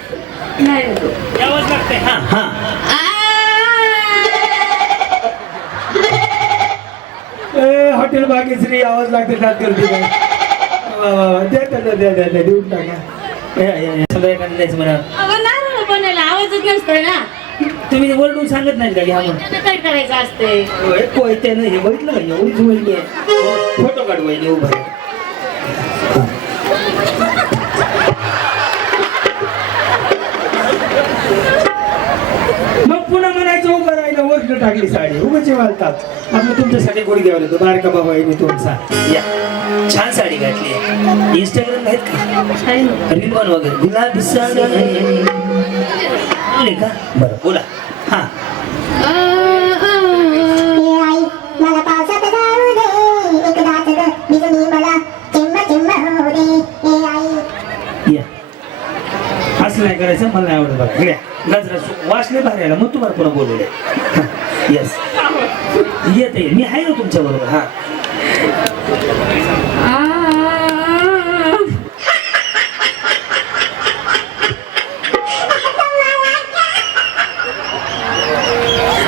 नाही येतो. यावंच लागतंय. हा हा हॉटेल भाग्यश्री आवाज लागते दात करते काय. वा वा वा द्या द्या द्या द्या द्या देऊन टाका. सगळं एखादं द्यायचं म्हणा. नारळ बनायला आवाजच नसतोय ना. तुम्ही वरडून सांगत नाही का घ्या म्हणून. काय करायचं असते. कोयत्या नाही हे बघितलं का एवढीच वहिनी आहे. फोटो काढ वहिनी उभा आहे. मग पुन्हा म्हणायचं उभं राहिलं वरनं टाकली साडी उगाच वालतात. आपलं तुमच्यासाठी गोडी द्यावं लागतो. बारका बाबा आहे मी तुमचा. या छान साडी घातली आहे. इंस्टाग्राम आहेत का रिबॉन वगैरे गुलाबी साडी आले का. बरं बोला. हा मला पावसात जाऊ दे एकदाच ग बिजली मला चिंब चिंब होऊ दे ए आई. या असं नाही करायचं. मला नाही आवडत बघा. इकडे गजरा वाचले बाहेर यायला मग तुम्हाला पुन्हा बोलवले. येस येते मी आहे ना तुमच्या बरोबर. हा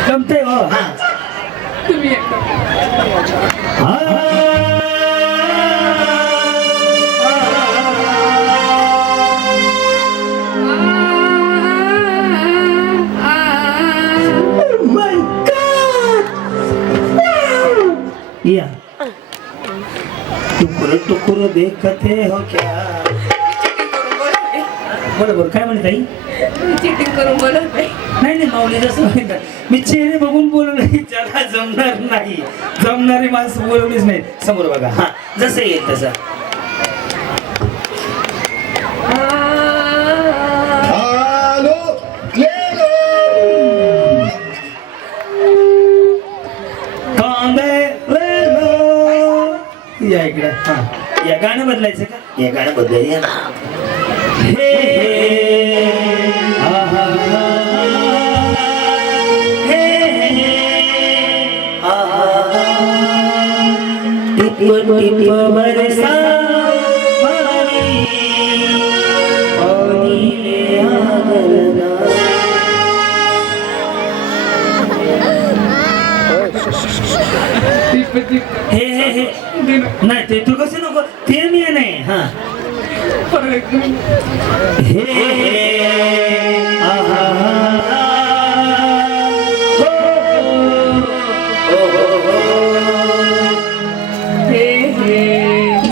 जमतंय हो. हा तुम्ही या टुकुर टुकुर देखते हो क्या. बरोबर काय म्हणत आई. चिटिंग करून बोलत नाही. नाही नाही माऊली जसं म्हणतात मी चेहरे बघून बोलवलं ज्याला जमणार नाही. जमणारी माणसं बोलवलीच नाही. समोर बघा. हा जसं येईल तसं. या इकडे. हा या गाणं बदलायचं का. या गाणं बदलायचं. हे आहा हे आहा टिप टिप बरसा पानी पानी ले आगरना. हे हे हे नाही ते तू कसं नको ते मी नाही. हा हे आहा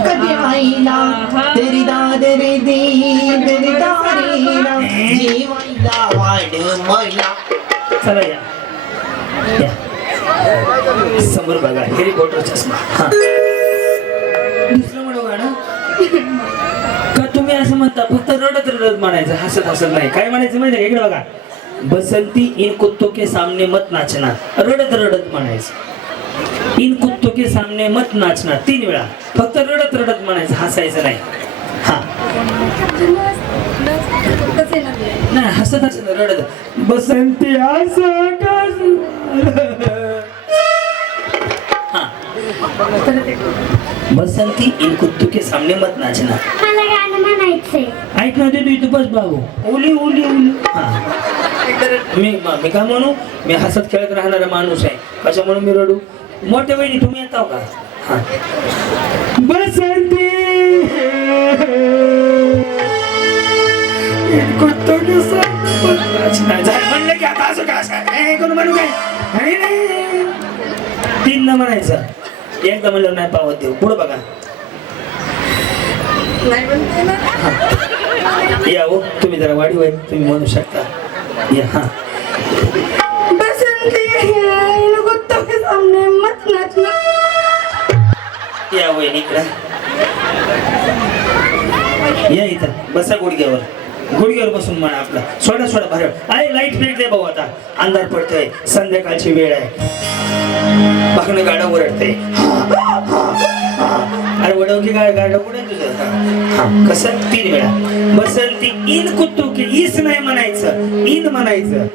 कधी आईला तेरी दादर दे तेरी दारीला जीवायला वाढ मला. चला या या समोर बघा. हॅरी पॉटर चष्मा. हा दुसरं म्हणू गाणं का तुम्ही असं म्हणता फक्त रडत रडत म्हणायचं हसत हसत नाही. काय म्हणायचं माहिती इकडे बघा. बसंती इन कुत्तों के सामने मत नाचना. रडत रडत म्हणायचं. इन कुत्तों के सामने मत नाचना 3 वेळा. फक्त रडत रडत म्हणायचं हसायचं नाही. हा नाही हसत हसत रडत. बसंती असं बसंती इन कुत्तों के सामने मत नाचना. मला गाणं म्हणायचंय. ऐक ना तू इथं बस बाबू. ओली ओली ओली. हा मी काय म्हणू. मी हसत खेळत राहणारा माणूस आहे. कशामुळे मी रडू. मोठ्या वहिनी तुम्ही येताव का. हा बसंती इन कुत्तों के सामने मत नाचना. म्हणलं की आता असं काय कोण म्हणू काय 3 न म्हणायचं. एकदा म्हणलं नाही पावत देऊ. पुढं बघा. या हो तुम्ही जरा वाढीव आहे तुम्ही म्हणू शकता. या हा बसंती कुत्तों के सामने मत नाचना. या वहिनीकडे या इथं बसा गुडघ्यावर गुडघ्यावर बसून म्हणा आपला सोडा सोडा बाहेर अरे लाईट फेक दे भाऊ आता अंधार पडतोय संध्याकाळची वेळ आहे बघणं गाडं ओरडते अरे वडव की काय गाडं कुठे तुझं कसं 3 वेळा बसंती इन कुत्तू की ईस नाही म्हणायचं इन म्हणायचं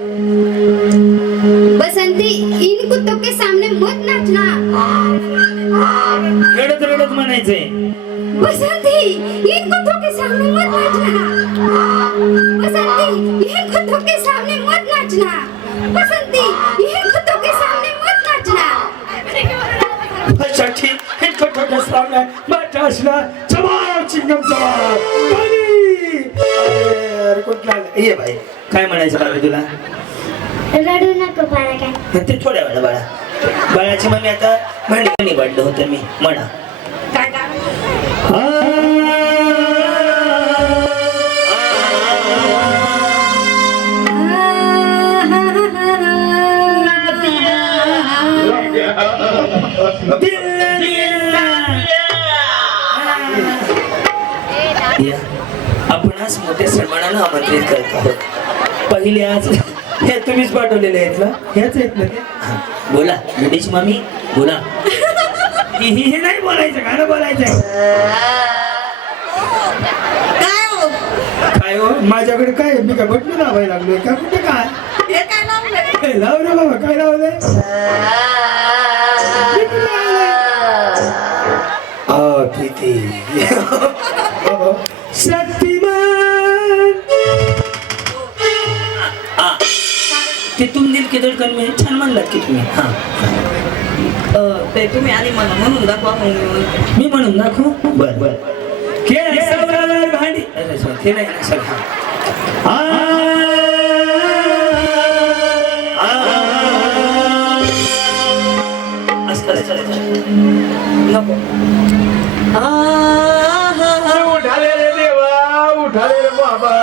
बसंती इन कुत्तों के सामने मत नाचना. रडत रडत म्हणायचंय बसंती इन कुत्तों के सामने मत नाचना. बसंती इन कुत्तों के सामने मत नाचना. बसंती इन कुत्तों के सामने मत नाचना. बसंती इन कुत्तों के सामने मत नाचना. जवाब चिंगम जवाब अरे कुठला ये भाई काय म्हणायचं बाबा तुला रडू नको बाळा काय. ते थोड्या वेळा बाळा बाळाची मम्मी आता भांडण निवडलं होतं मी म्हणा आपण आज मोठ्या सन्मानानं आमंत्रित करत आहोत पहिले आज हे तुम्हीच पाठवलेले आहेत ना हेच आहेत ना ते बोला मुलीची मामी बोला हे नाही बोलायचं गाणं बोलायचं काय हो माझ्याकडे काय मी काय बटणं लावायला लागलोय का कुठे काय लाव रे बाबा काय लावलंय प्रीती शक्तिमान ते तुम दिल के धडकन में छान म्हणलात की तुम्ही हा ते तुम्ही आधी म्हणून दाखवा मी म्हणून दाखवू बर बर भांडी ते नाही ना सर नको उठाले रे देवा उठाले रे बाबा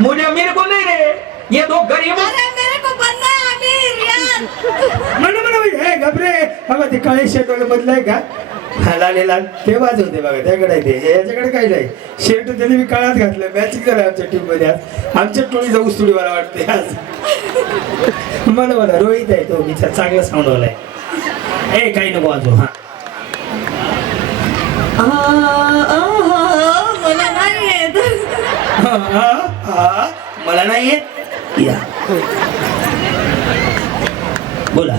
मुझे मेरे को नहीं रे ये दो गरीब म्हणा घबरे बाबा ते काळे शर्ट वाले बदलाय का लाल लाल ते वाजवते बघा त्याकडे ते याच्याकडे काही नाही शर्ट त्याने मी काळात घातलं मॅचिंग झालं आमच्या टीम मध्ये आज आमच्या टोळीचा ऊसतोडी मला वाटते आज मला बोला रोहित आहे तो मी चांगला साऊंड वालाय ए काही नको वाजव हा मला नाही येत मला नाही येत या बोला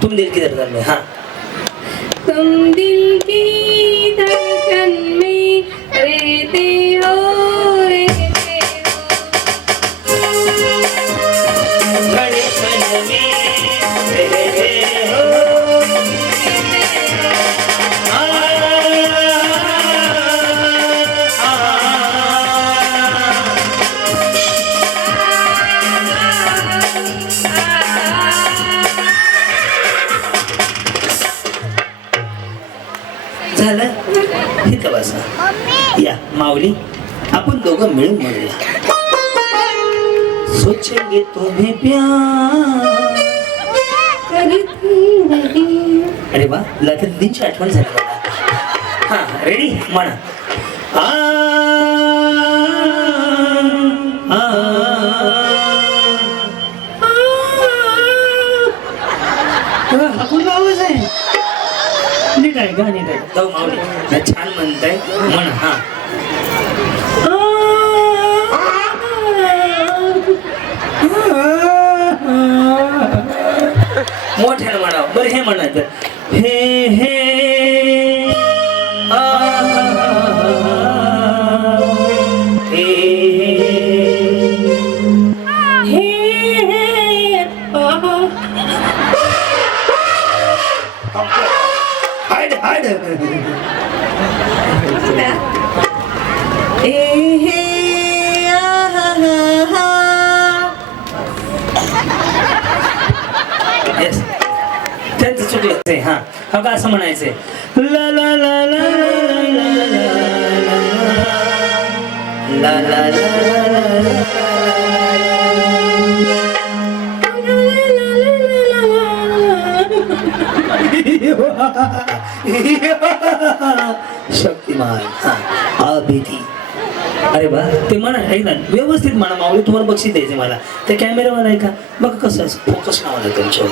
तुम दिल की धड़कन में हाँ तुम दिल की धड़कन में रहते हो धड़कन में रहते हो झालं इथं बसा या माऊली आपण दोघं मिळून म्हणूया सोचेंगे तुम्हें प्यार अरे वा लता दीदींची आठवण झाली मला हा रेडी म्हणा आपण आवाज आहे नीट आहे गा नीट आहे जाऊ माऊली छान म्हणताय म्हण हा मोठ्यानं म्हणावं बरं हे म्हणायचं हे हे चुकलं हा हा का असं म्हणायचंय ला ला ला ला ला ला शक्तिमान हा अभिती अरे बा ते म्हणा ऐक ना व्यवस्थित म्हणा माऊली तुम्हाला बक्षीस द्यायचे मला ते कॅमेरावर आहे का बघ कसं फोकस नाव आहे तुमच्यावर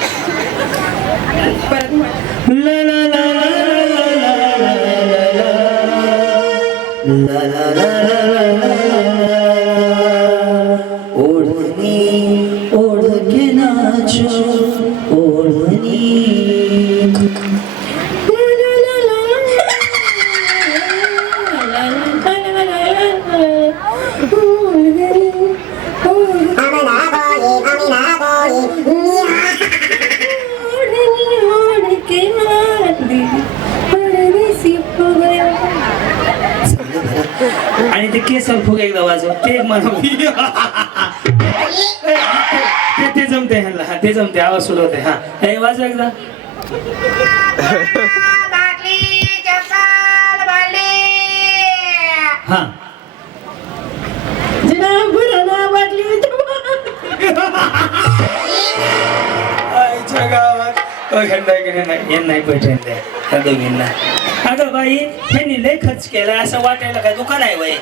परत म्हण. ला ला ला ला ला ला ला ला ओढणी ओढके नाचो ओढणी आणि ते केसर फुग एकदा वाजव ते एक म्हणा ते जमते ह्यांना हा ते जमते आवाज सुरू होते हा हे वाजव एकदा हा आईच्या गावात नाही पैठण त्या दोघींना अगं बाई त्यांनी लय खर्च केला असं वाटायला काय दुकान आहे वय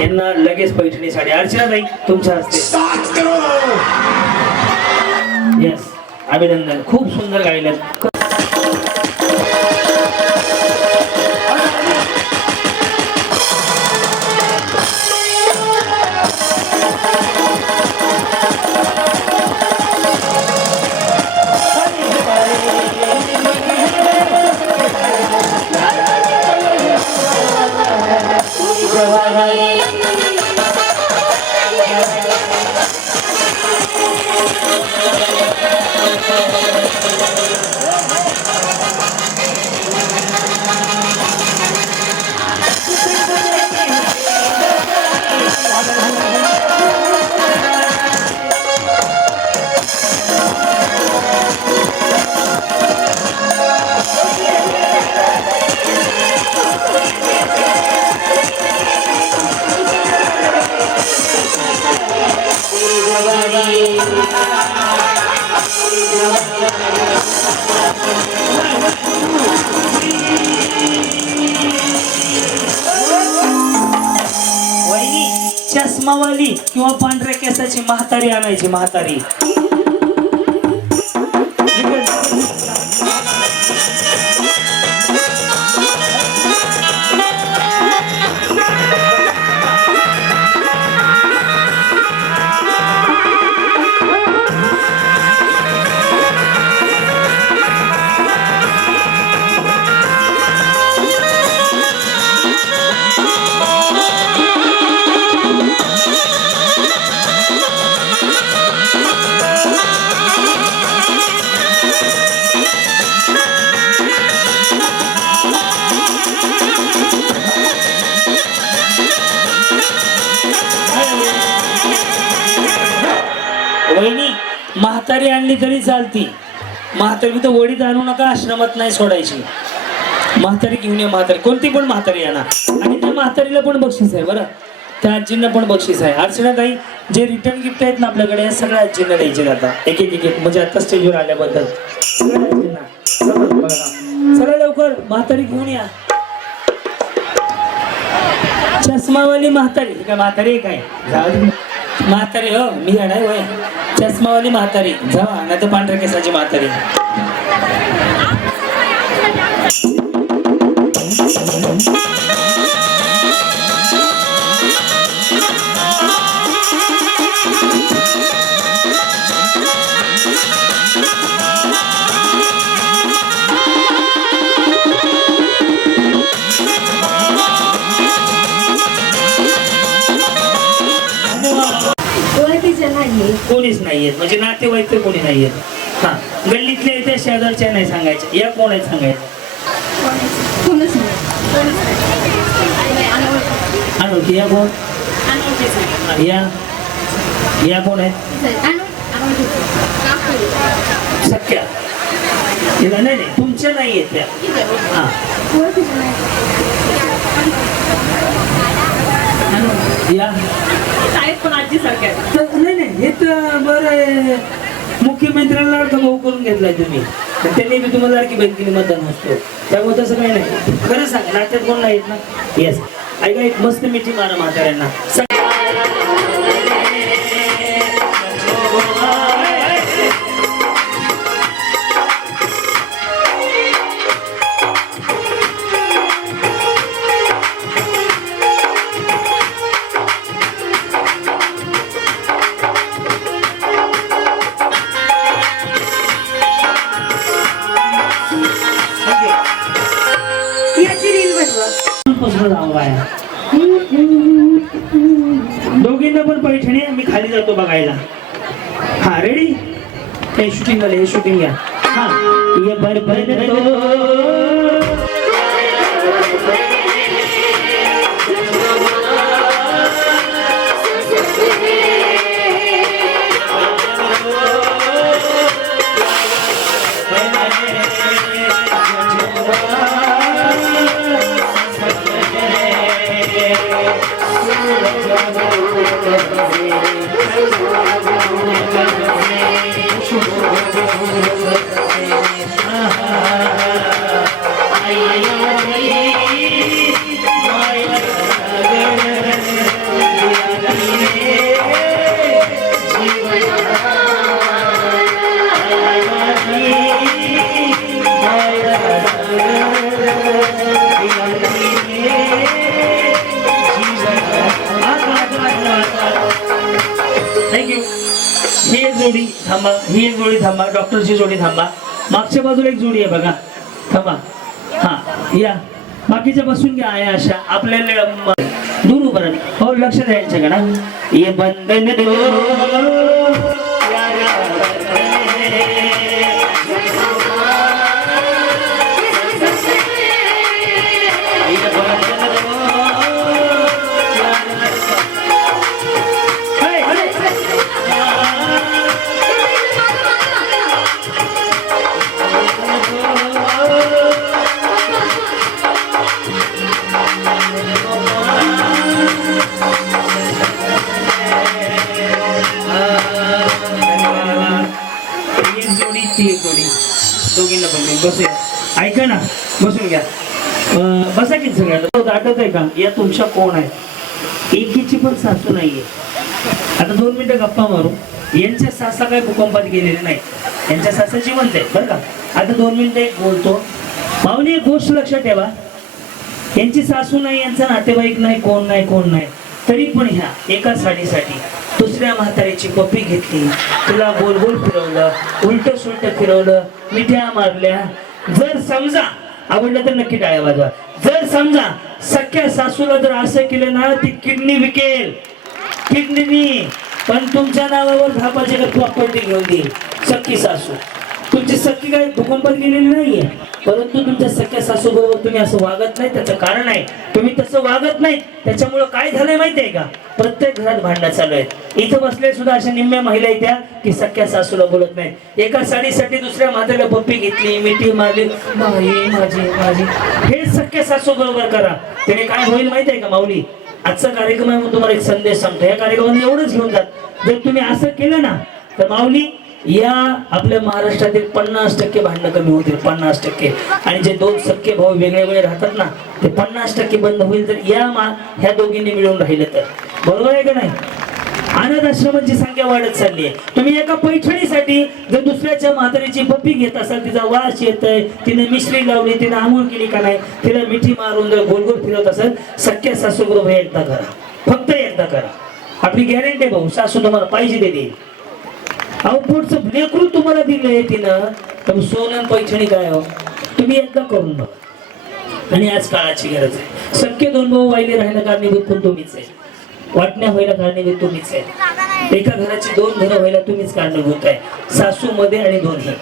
यांना लगेच पैठणी साडी अर्चना ताई तुमच्या हस्ते यस अभिनंदन खूप सुंदर गायलं वहिनी चष्मावाली किंवा पांढऱ्या केसाची म्हातारी आणायची म्हातारी. वहिनी म्हातारी आणली तरी चालती. म्हातारी तर वडीत आणू नका, आश्रमात नाही सोडायची. म्हातारी घेऊन ये, म्हातारी कोणती पण म्हातारी आणा. आणि त्या म्हातारीला पण बक्षीस आहे बरं, त्या आजींना पण बक्षीस आहे. अर्चनाताई जे रिटर्न गिफ्ट आहेत ना आपल्याकडे सगळ्या आजींना द्यायचे आता एक एक एक, म्हणजे आता स्टेजवर आल्याबद्दल सगळ्या आजींना. चला लवकर म्हातारी घेऊन या. चष्मावाली म्हातारी काय म्हातारी काय म्हातारी हो मी आहे वय. चष्मावाली म्हातारी जावा, नाही तर पांढऱ्या केसाची म्हातारी. कोणीच नाहीयेत, म्हणजे नातेवाईक तर कोणी नाहीयेत. हा गल्लीतल्या इथे शेजारच्या नाही सांगायचे. या कोण आहेत सांगायचं? अनोळखी. या कोण? या कोण आहेत? सख्या. तिला नाही नाही तुमच्या नाहीयेत त्या. हा या पण आजी सारख्या नाही नाही हे तर बरं मुख्यमंत्र्यांना लाडका भाऊ करून घेतलाय तुम्ही, त्यांनी बी तुम्हाला लाडकी बहीण केली मतदान असतो, त्यामुळे तसं काही नाही. खरं सांगा नात्यात कोण नाहीत ना? येस. ऐका एक मस्त मिठी मारा म्हाताऱ्यांना. दोघींना पण पैठणी मी खाली जातो बघायला. हा रेडी? हे शूटिंग वाले हे शूटिंग घ्या. हा ये थँक्यू. ही एक जोडी थांबा, ही एक जोडी थांबा, डॉक्टरची जोडी थांबा. मागच्या बाजूला एक जोडी आहे बघा, थांबा. हा या बाकीच्या बसून घ्या. आहे अशा आपल्याला दूर उभं राहा. हो लक्ष द्यायचं का ना? ये बंधन ती एक जोडी दोघींना पण बसूया. ऐका ना, बसून घ्या. बसा की सगळ्यांना. आठवत आहे का या तुमच्या कोण आहे? एकीची पण सासू नाहीये. आता 2 मिनिटं गप्पा मारू. यांच्या सासा काय भूकंपात गेलेले नाही, यांच्या सासा जिवंत आहे बरं का. आता 2 मिनिटं एक बोलतो. माऊली एक गोष्ट लक्षात ठेवा, यांची सासू नाही, यांचा नातेवाईक नाही, कोण नाही, तरी पण ह्या एका साडीसाठी दुसऱ्या म्हातारीची पप्पी घेतली, तुला गोल गोल फिरवलं, उलट सुलट फिरवलं, मिठ्या मारल्या. जर समजा आवडलं तर नक्की टाळ्या वाजवा. जर समजा सख्या सासूला जर असं केलं ना, ती किडनी विकेल, किडनी. पण तुमच्या नावावर 10 प्रॉपर्टी घेऊन देईल सख्खी सासू. तुमची सख्खी काय भूकंपात गेलेली नाहीये, परंतु तुमच्या सख्या सासू बरोबर तुम्ही असं वागत नाही. त्याचं कारण आहे तुम्ही तसं वागत नाही. त्याच्यामुळं काय झालंय माहितीये का, प्रत्येक घरात भांडणं चालू आहेत. इथं बसले सुद्धा अशा निम्म्या महिला येत्या की सख्या सासूला बोलत नाहीत. एका साडीसाठी दुसऱ्या म्हाताऱ्याला पप्पी घेतली, मिठी मारली, माझी. हे सख्या सासू बरोबर करा. त्याने काय होईल माहितीये का माऊली, आजचा कार्यक्रम आहे म्हणून तुम्हाला एक संदेश सांगतो. या कार्यक्रमाने एवढंच घेऊन जात, जर तुम्ही असं केलं ना तर माऊली या आपल्या महाराष्ट्रातील 50% भांडणं कमी होतील, 50%. आणि जे 2 सख्खे भाऊ वेगळे वेगळे राहतात ना, ते 50% बंद होईल जर ह्या दोघींनी मिळून राहिलं तर. बरोबर आहे का नाही? अनाथ आश्रमांची संख्या वाढत चालली आहे. तुम्ही एका पैठणीसाठी जर दुसऱ्याच्या म्हातारीची पप्पी घेत असाल, तिचा वास येतोय, तिने मिश्री लावली, तिने आंघोळ केली का नाही, तिला मिठी मारून जर गोल गोल फिरवत असेल, सख्या सासू बरोबर एकदा करा, फक्त एकदा करा. आपली गॅरंटी भाऊ, सासू तुम्हाला पाहिजे ते देईल. अहो पुढचं लेकरू तुम्हाला दिलंय तिनं, तर सोनं पैठणी काय हो, तुम्ही एकदा करून बघा. आणि आज काळाची गरज आहे. सख्खे 2 भाऊ वाहिले राहायला कारणीभूत पण तुम्हीच आहे, वाटण्या व्हायला कारणीभूत तुम्हीच आहे, एका घराची 2 घरं व्हायला तुम्हीच कारणीभूत आहे, सासू मध्ये आणि दोन्ही.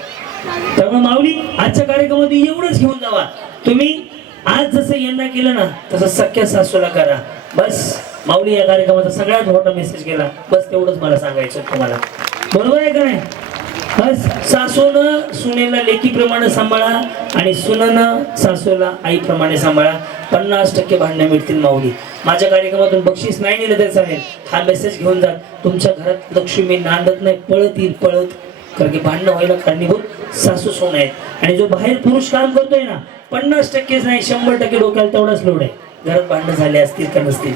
त्यामुळे माऊली आजच्या कार्यक्रमामध्ये एवढंच घेऊन जावा. तुम्ही आज जसं यंदा केलं ना, तसं सख्या सासूला करा. बस माऊली या कार्यक्रमाचा सगळ्यात मोठा मेसेज केला. बस तेवढंच मला सांगायचं तुम्हाला. बरोबर आहे का नाही? बस सासूनं सुनेला लेकीप्रमाणे सांभाळा आणि सुनेनं सासूला आईप्रमाणे सांभाळा. 50% भांडणं मिळतील माऊली. माझ्या कार्यक्रमातून बक्षीस नाही नेलं तर चालेल, हा मेसेज घेऊन जा. तुमच्या घरात लक्ष्मी नांदत नाही, पळत येईल, पळत. कारण की भांडणं व्हायला कारणीभूत सासू सोन आहेत. आणि जो बाहेर पुरुष काम करतोय ना, 50% नाही 100% डोक्याला तेवढाच लोड आहे. घरात भांडणं झाले असतील का नसतील,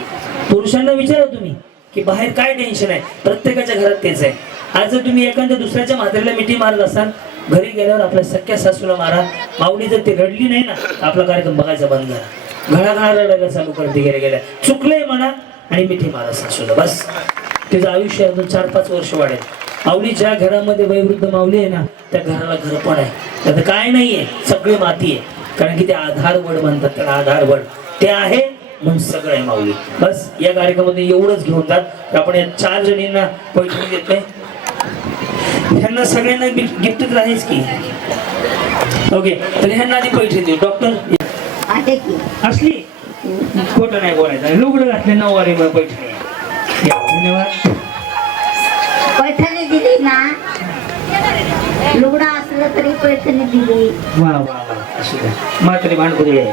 पुरुषांना विचारा तुम्ही की बाहेर काय टेन्शन आहे. प्रत्येकाच्या घरात तेच आहे. आज जर तुम्ही एखाद्या दुसऱ्याच्या म्हातारीला मिठी मारत असाल, घरी गेल्यावर आपल्या सख्या सासूला मारा. माऊली जर ती रडली नाही ना, आपला कार्यक्रम बघायचा बंद करा. घळा रडायला चालू करते गेल्या चुकलंय म्हणा आणि मिठी मारा सासूला. बस तिचं आयुष्य अजून 4-5 वर्ष वाढेल. माऊली ज्या घरामध्ये वयोवृद्ध माऊली आहे ना, त्या घराला घर पण आहे. त्यात काय नाहीये, सगळी माती आहे. कारण की ते आधारवड म्हणतात त्याला, आधारवड ते आहे म्हणून सगळं आहे माऊली. बस या कार्यक्रमामध्ये एवढंच घेऊन जात. आपण या 4 जणींना पैठणी देत नाही, ह्यांना सगळ्यांना गिफ्ट तर आहेच की. ओके, तर ह्यांना आधी पैठणी देऊ. डॉक्टर असली खोटं नाही बोलायचं. लुगडं घातले 9 वारी मग पैठणी. धन्यवाद. पैठणी दिली ना, लुगडा असलं तरी पैठणी दिली. वा वा वा, अशी काय म्हातारी भांडकुदळी आहे.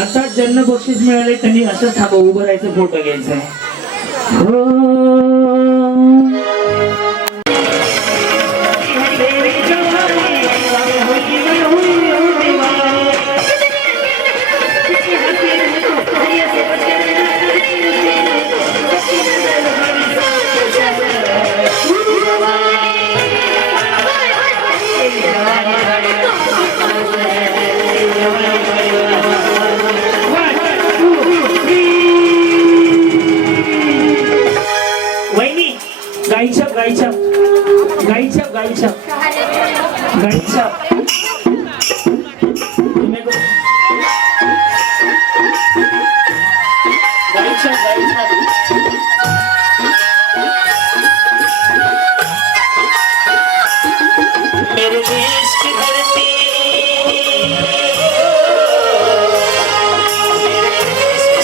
आता ज्यांना बक्षीस मिळाले त्यांनी असंच थांबा, उभं राहायचं, फोटो घ्यायचा. गाईच्या मेरे देश की धरती, मेरे देश की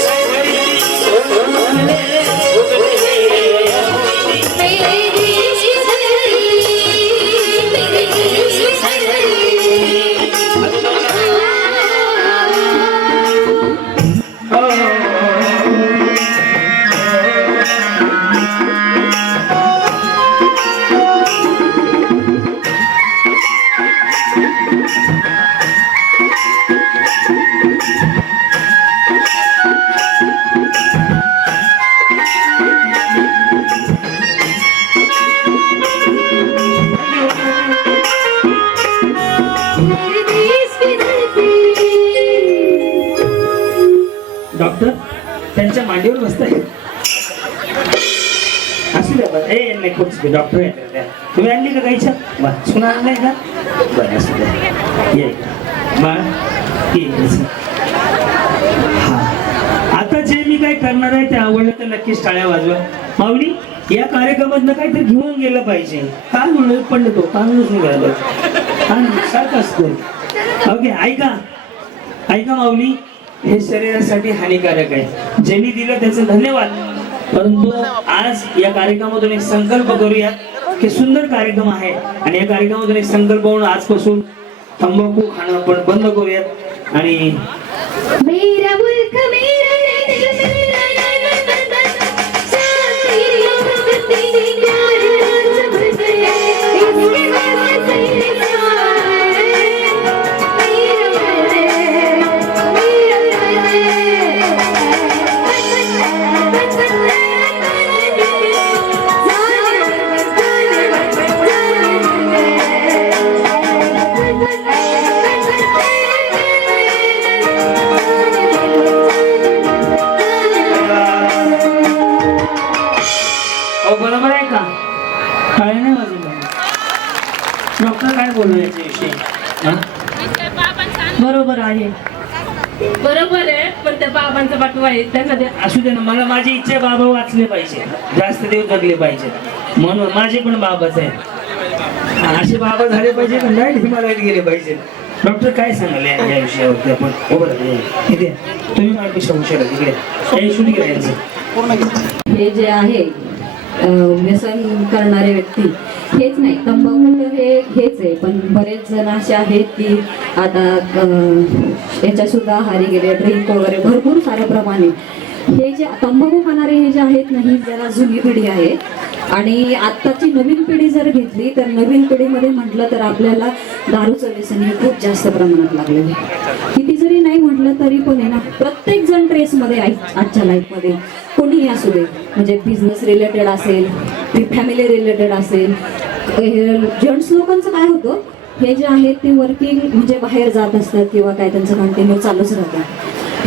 डॉक्टर त्यांच्या मांडीवर बसताय असू द्या बरं ए नाही खूप डॉक्टर आहे तुम्ही आणली का गाईच्या वा सुना आणलाय का बरं असू द्या ये बाळ ये. हा आता जे मी काय करणार आहे ते आवडलं तर नक्कीच टाळ्या वाजवा. माऊली या कार्यक्रमातनं काहीतरी घेऊन गेलं पाहिजे. काय म्हणून पण तो कानूनच निघाला सारखं असतो. ओके ऐका ऐका माऊली हे शरीरासाठी हानिकारक आहे. ज्यांनी दिलं त्याचं धन्यवाद. परंतु आज या कार्यक्रमातून एक संकल्प करूया की सुंदर कार्यक्रम आहे आणि या कार्यक्रमातून एक संकल्प होऊन आजपासून तंबाखू खाणं पण बंद करूयात. आणि मेरा मुल्क मेरा दिल मेरा तेरी मोहब्बत तेरी प्यार सब गए इसके बाद तेरे बरोबर आहे का काय नाही वाजवलं डॉक्टर काय बोललो याच्याविषयी बरोबर आहे बरोबर आहे पण त्या बाबांचा पाठवा आहे त्यांना असू दे ना. मला माझी इच्छा आहे बाबा वाचले पाहिजे जास्त दिवस जगले पाहिजे म्हणून माझे पण बाबाच आहे. असे बाबा झाले पाहिजे पण लाईट हिमालयात गेले पाहिजे. डॉक्टर काय सांगाल या विषयावरती आपण इथे तुम्ही माझ्यापेक्षा हुशार आहे तिकडे शूट करायचं. हे जे आहे व्यसन करणारे व्यक्ती हेच नाही तंबाखू तर हे हेच आहे पण बरेच जण असे आहेत की आता याच्या सुद्धा आहारी गेले ड्रिंक वगैरे भरपूर साऱ्या प्रमाणे. हे जे तंबाखू खाणारे हे जे आहेत ना ही जरा जुनी पिढी आहे आणि आत्ताची नवीन पिढी जर घेतली तर नवीन पिढीमध्ये म्हटलं तर आपल्याला दारूचं व्यसन हे खूप जास्त प्रमाणात लागलेलं आहे. किती जरी नाही म्हटलं तरी पण आहे ना प्रत्येक जण ट्रेसमध्ये आहे आजच्या लाईफमध्ये. कोणीही असू दे म्हणजे बिझनेस रिलेटेड असेल फॅमिली रिलेटेड असेल. जेंट्स लोकांचं काय होतं हे जे आहे ते वर्किंग म्हणजे बाहेर जात असतात किंवा काय त्यांचं कंटिन्यू चालूच राहतं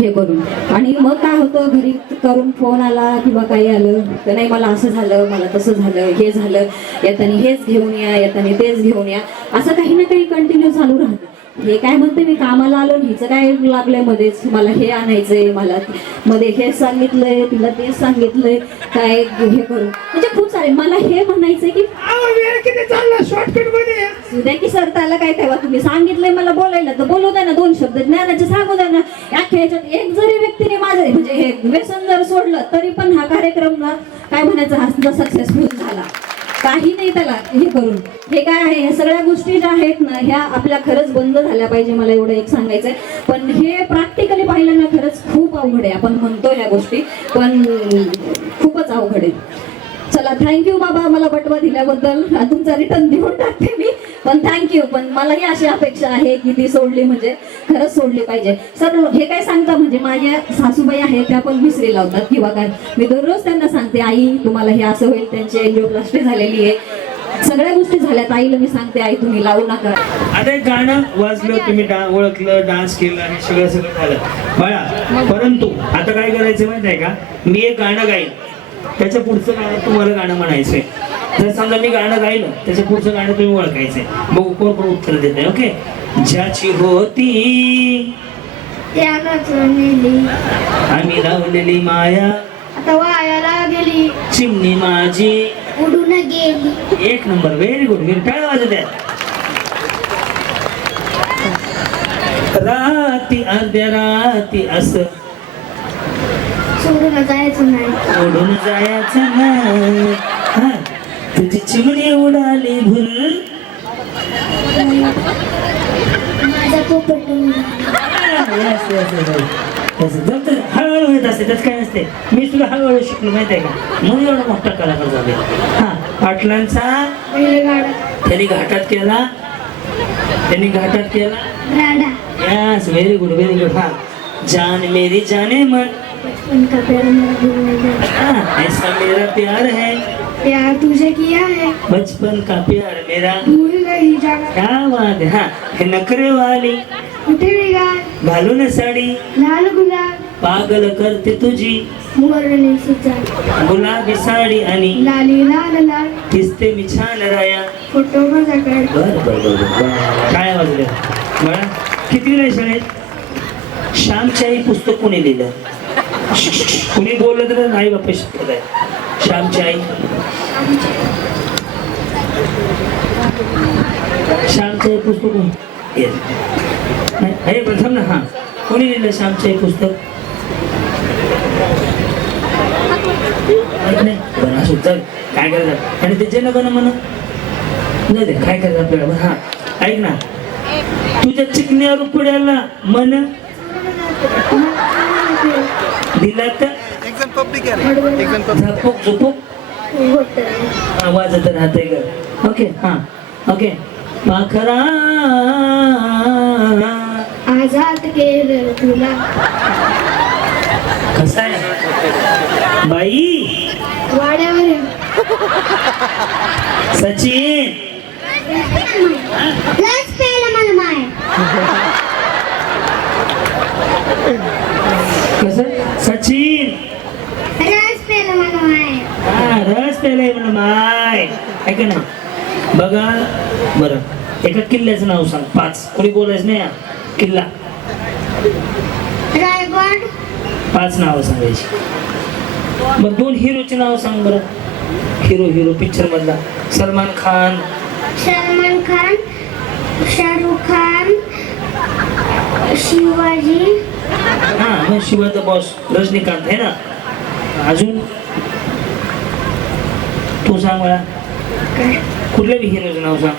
हे करून आणि मग काय होतं घरी करून फोन आला किंवा काही आलं तर नाही मला असं झालं मला तसं झालं हे झालं येतानी हेच घेऊन या येतानी तेच घेऊन या असं काही ना काही कंटिन्यू चालू राहतं. हे काय म्हणते मी कामाला आलो हिचं काय लागलंय मध्येच मला हे आणायचंय मला मध्ये हेच सांगितलंय तिला तेच सांगितलंय काय हे करू म्हणजे खूप सारे. मला हे म्हणायचंय की शॉर्टकट मध्ये उद्या की सर त्याला काय तेव्हा तुम्ही सांगितलंय मला बोलायला तर बोलू द्या ना 2 शब्द ज्ञानाचे सांगू द्या ना. अख्ख्या ह्याच्यात एक जरी व्यक्तीने माझं म्हणजे हे व्यसन जर सोडलं तरी पण हा कार्यक्रम काय म्हणायचं हा सक्सेसफुल झाला. काही नाही त्याला हे करून हे काय आहे ह्या सगळ्या गोष्टी ज्या आहेत ना ह्या आपल्या खरंच बंद झाल्या पाहिजे. मला एवढं एक सांगायचंय पण हे प्रॅक्टिकली पाहिलं ना खरंच खूप अवघड आहे. आपण म्हणतो ह्या गोष्टी पण खूपच अवघड आहे. चला थँक्यू बाबा मला बटवा दिल्याबद्दल तुमचा रिटर्न देऊन टाकते मी पण थँक्यू. पण मलाही अशी अपेक्षा आहे की ती सोडली म्हणजे खरंच सोडली पाहिजे. सर हे काय सांगता म्हणजे माझ्या सासूबाई आहेत त्या पण मिसरी लावतात किंवा काय मी दररोज त्यांना सांगते आई तुम्हाला हे असं होईल त्यांची एंजिओप्लास्टी झालेली आहे सगळ्या गोष्टी झाल्यात. आईला मी सांगते आई तुम्ही लावू नका. आता एक गाणं वाजलं तुम्ही ओळखलं डान्स केलं हे सगळं झालं बाळा. परंतु आता काय करायचं माहिती आहे का मी एक गाणं गाईन त्याच्या पुढचं गाणं तुम्हाला गाणं म्हणायचंय. जर समजा मी गाणं गायलं त्याच्या पुढचं गाणं तुम्ही ओळखायचंय मग कोण उत्तर देते. ओके. ज्याची होती आम्ही लावलेली माया आता वायाला गेली चिमणी माझी उडून गेली. एक नंबर व्हेरी गुड. टाळ्या वाजत द्या. राती अर्ध्या राती असं सोडून जायचं नाही सोडून जायचं नाही. हा तुझी चिमणी उडाली भुल माझा पोपट हळूहळू येत असते त्याच काय नसते. मी तुला हळूहळू शिकलो माहिती आहे का म्हणून एवढा मोठा कलाकार झाले. हा पाटलांचा त्यांनी घाटात केला yes very good very good. हा जान मेरी जाने मन उनका प्यार मेरा भूल नहीं हाँ, ऐसा मेरा प्यार है प्यार तुझे किया है बचपन का प्यार मेरा भूल गई जाना क्या बात है. हा हे नखरे वाली कुठे वेगार घालून साडी लाल गुलाब पागल करते तुझी मोरणीची चाल गुलाबी साडी आणि लाली लाल लाल दिसते मी छान राया. फोटो माझ्याकडे बर बर बर बर काय वाजले बळा किती नाही शाळेत श्यामची आई पुस्तक कोणी लिहिलं कुणी बोललं तर नाही बापा शिकत आहे श्यामची आई श्यामची आई पुस्तक कोण हे प्रथम ना हा कोणी लिहिलं श्यामची आई पुस्तक नाही बरं असं चल काय करायचं आणि ते जनगण म्हणा नाही दे काय करायचं आपल्याला हा ऐक ना तुझ्या चिकन्या रुपड्याला मन दिला तर झपक झुपक वाजत राहते ग ओके हा ओके पाखरा आजाद केलं तुला कसा आहे बाई वाड्यावर सचिन लस पेलं मला माय कसं सचिन रस पेलं मला माय हा रस प्यायलाय म्हणा माय ऐका ना बघा बरं एका किल्ल्याचं नाव सांग 5 कोणी बोलायचं नाही हा. किल्ला रायगड 5 नावं सांगायची मग 2 हिरोची नाव सांग बरं हिरो पिक्चर मधला सलमान खान सलमान खान शाहरुख खान शिवाजी हा मग शिवाचा बॉस रजनीकांत आहे ना अजून तू सांग मला कुठल्या बी हिरोचं नाव सांग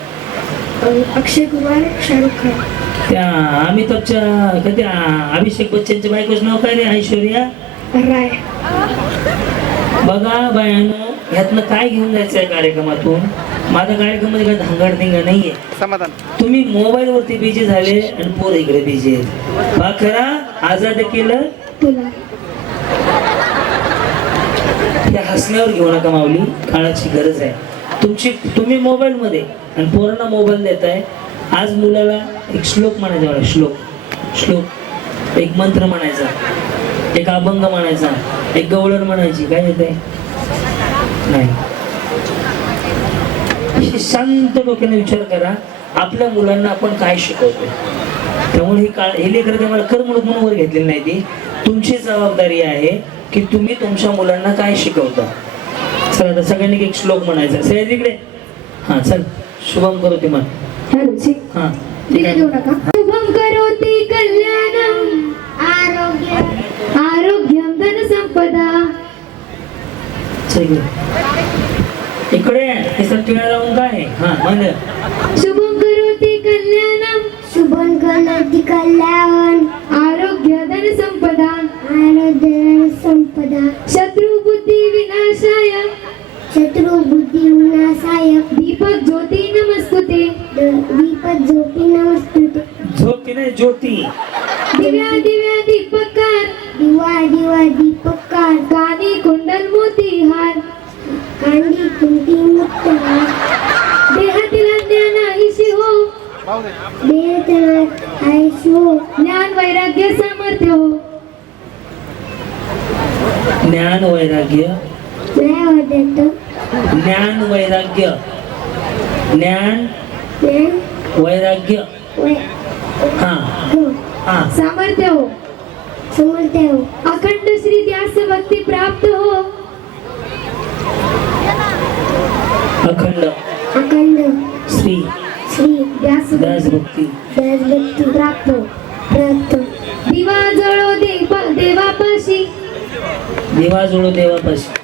अक्षय कुमार शाहरुख खान त्या अमिताभच्या का त्या अभिषेक बच्चनच्या बायकोचं नाव काय रे ऐश्वर्या राय बघा बायानो ह्यातनं काय घेऊन जायचं आहे कार्यक्रमातून माझ्या कार्यक्रमामध्ये काय धांगाडधिंगा नाहीये तुम्ही मोबाईल वरती बिझी झाले आणि पोर इकडे बिझी आहेत खरा आजाद केलं तुला त्या हसण्यावर घेऊ नका माऊली काळाची गरज आहे तुम्ही मोबाईल मध्ये आणि पोरांना मोबाईल देताय आज मुलाला एक श्लोक म्हणायचा मला श्लोक एक मंत्र म्हणायचा एक अभंग म्हणायचा एक गवळण म्हणायची काय येत आहे नाही शांत डोक्याने विचार करा आपल्या मुलांना आपण काय शिकवतो त्यामुळे हे लेकर मला करमणूक म्हणून वर घेतलेली नाही ती तुमची जबाबदारी आहे की तुम्ही तुमच्या मुलांना काय शिकवता चला आता सगळ्यांनी एक श्लोक म्हणायचा सगळ्या इकडे हा चल शुभम करोति मन हा ठीक आहे शुभम करोति कल्याणम आरोग्यम धन संपदा इकडे हे सगळं लावून काय हा म्हण शुभम करोति कल्याणम शुभम करोति कल्याण आरोग्य धन संपदा शत्रु बुद्धि विनाशाय दीपक ज्योति नमस्तुते झोती नाही ज्योती दिव्या दीपकार दीपकार कानी कुंडल मोती हार देहातील ज्ञान आईशी हो ज्ञान वैराग्य सामर्थ्य हो ज्ञान वैराग्य ज्ञान वैराग्य ज्ञान वैराग्य हा हा सामर्थ्य हो अखंड श्री ध्यास भक्ती प्राप्त हो अखंड श्री ध्यास दास भक्ती प्राप्त दिवा जळो देवापाशी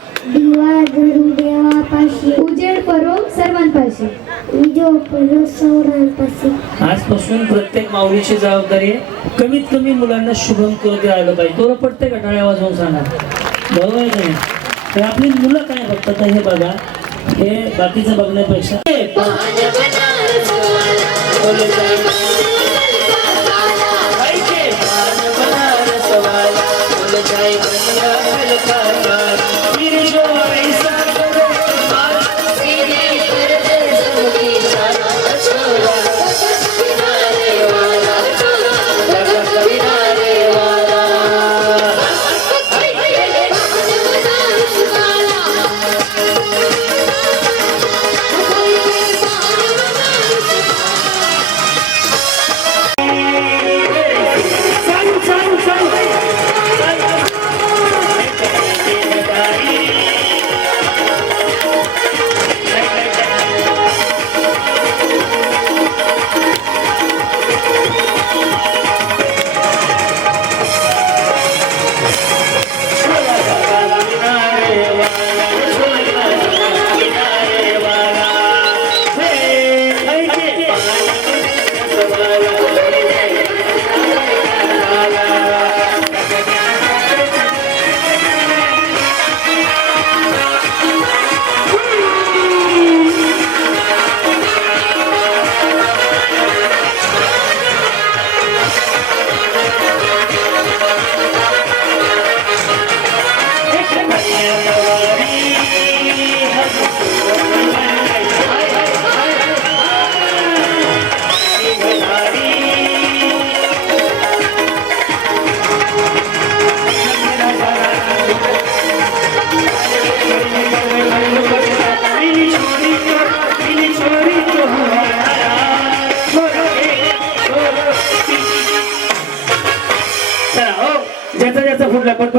उजेड परो सर्वांपाशी आजपासून प्रत्येक माऊलीची जबाबदारी आहे कमीत कमी मुलांना शुभम करोति आलं पाहिजे तो पडते का टाळ्या वाजवून सांगा बरोबर आहे का नाही तर आपली मुलं काय बघतात हे बघा हे बाकीचं बघण्यापेक्षा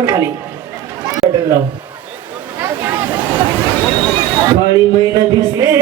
खाली बटन लाव. काळी मैना दिसले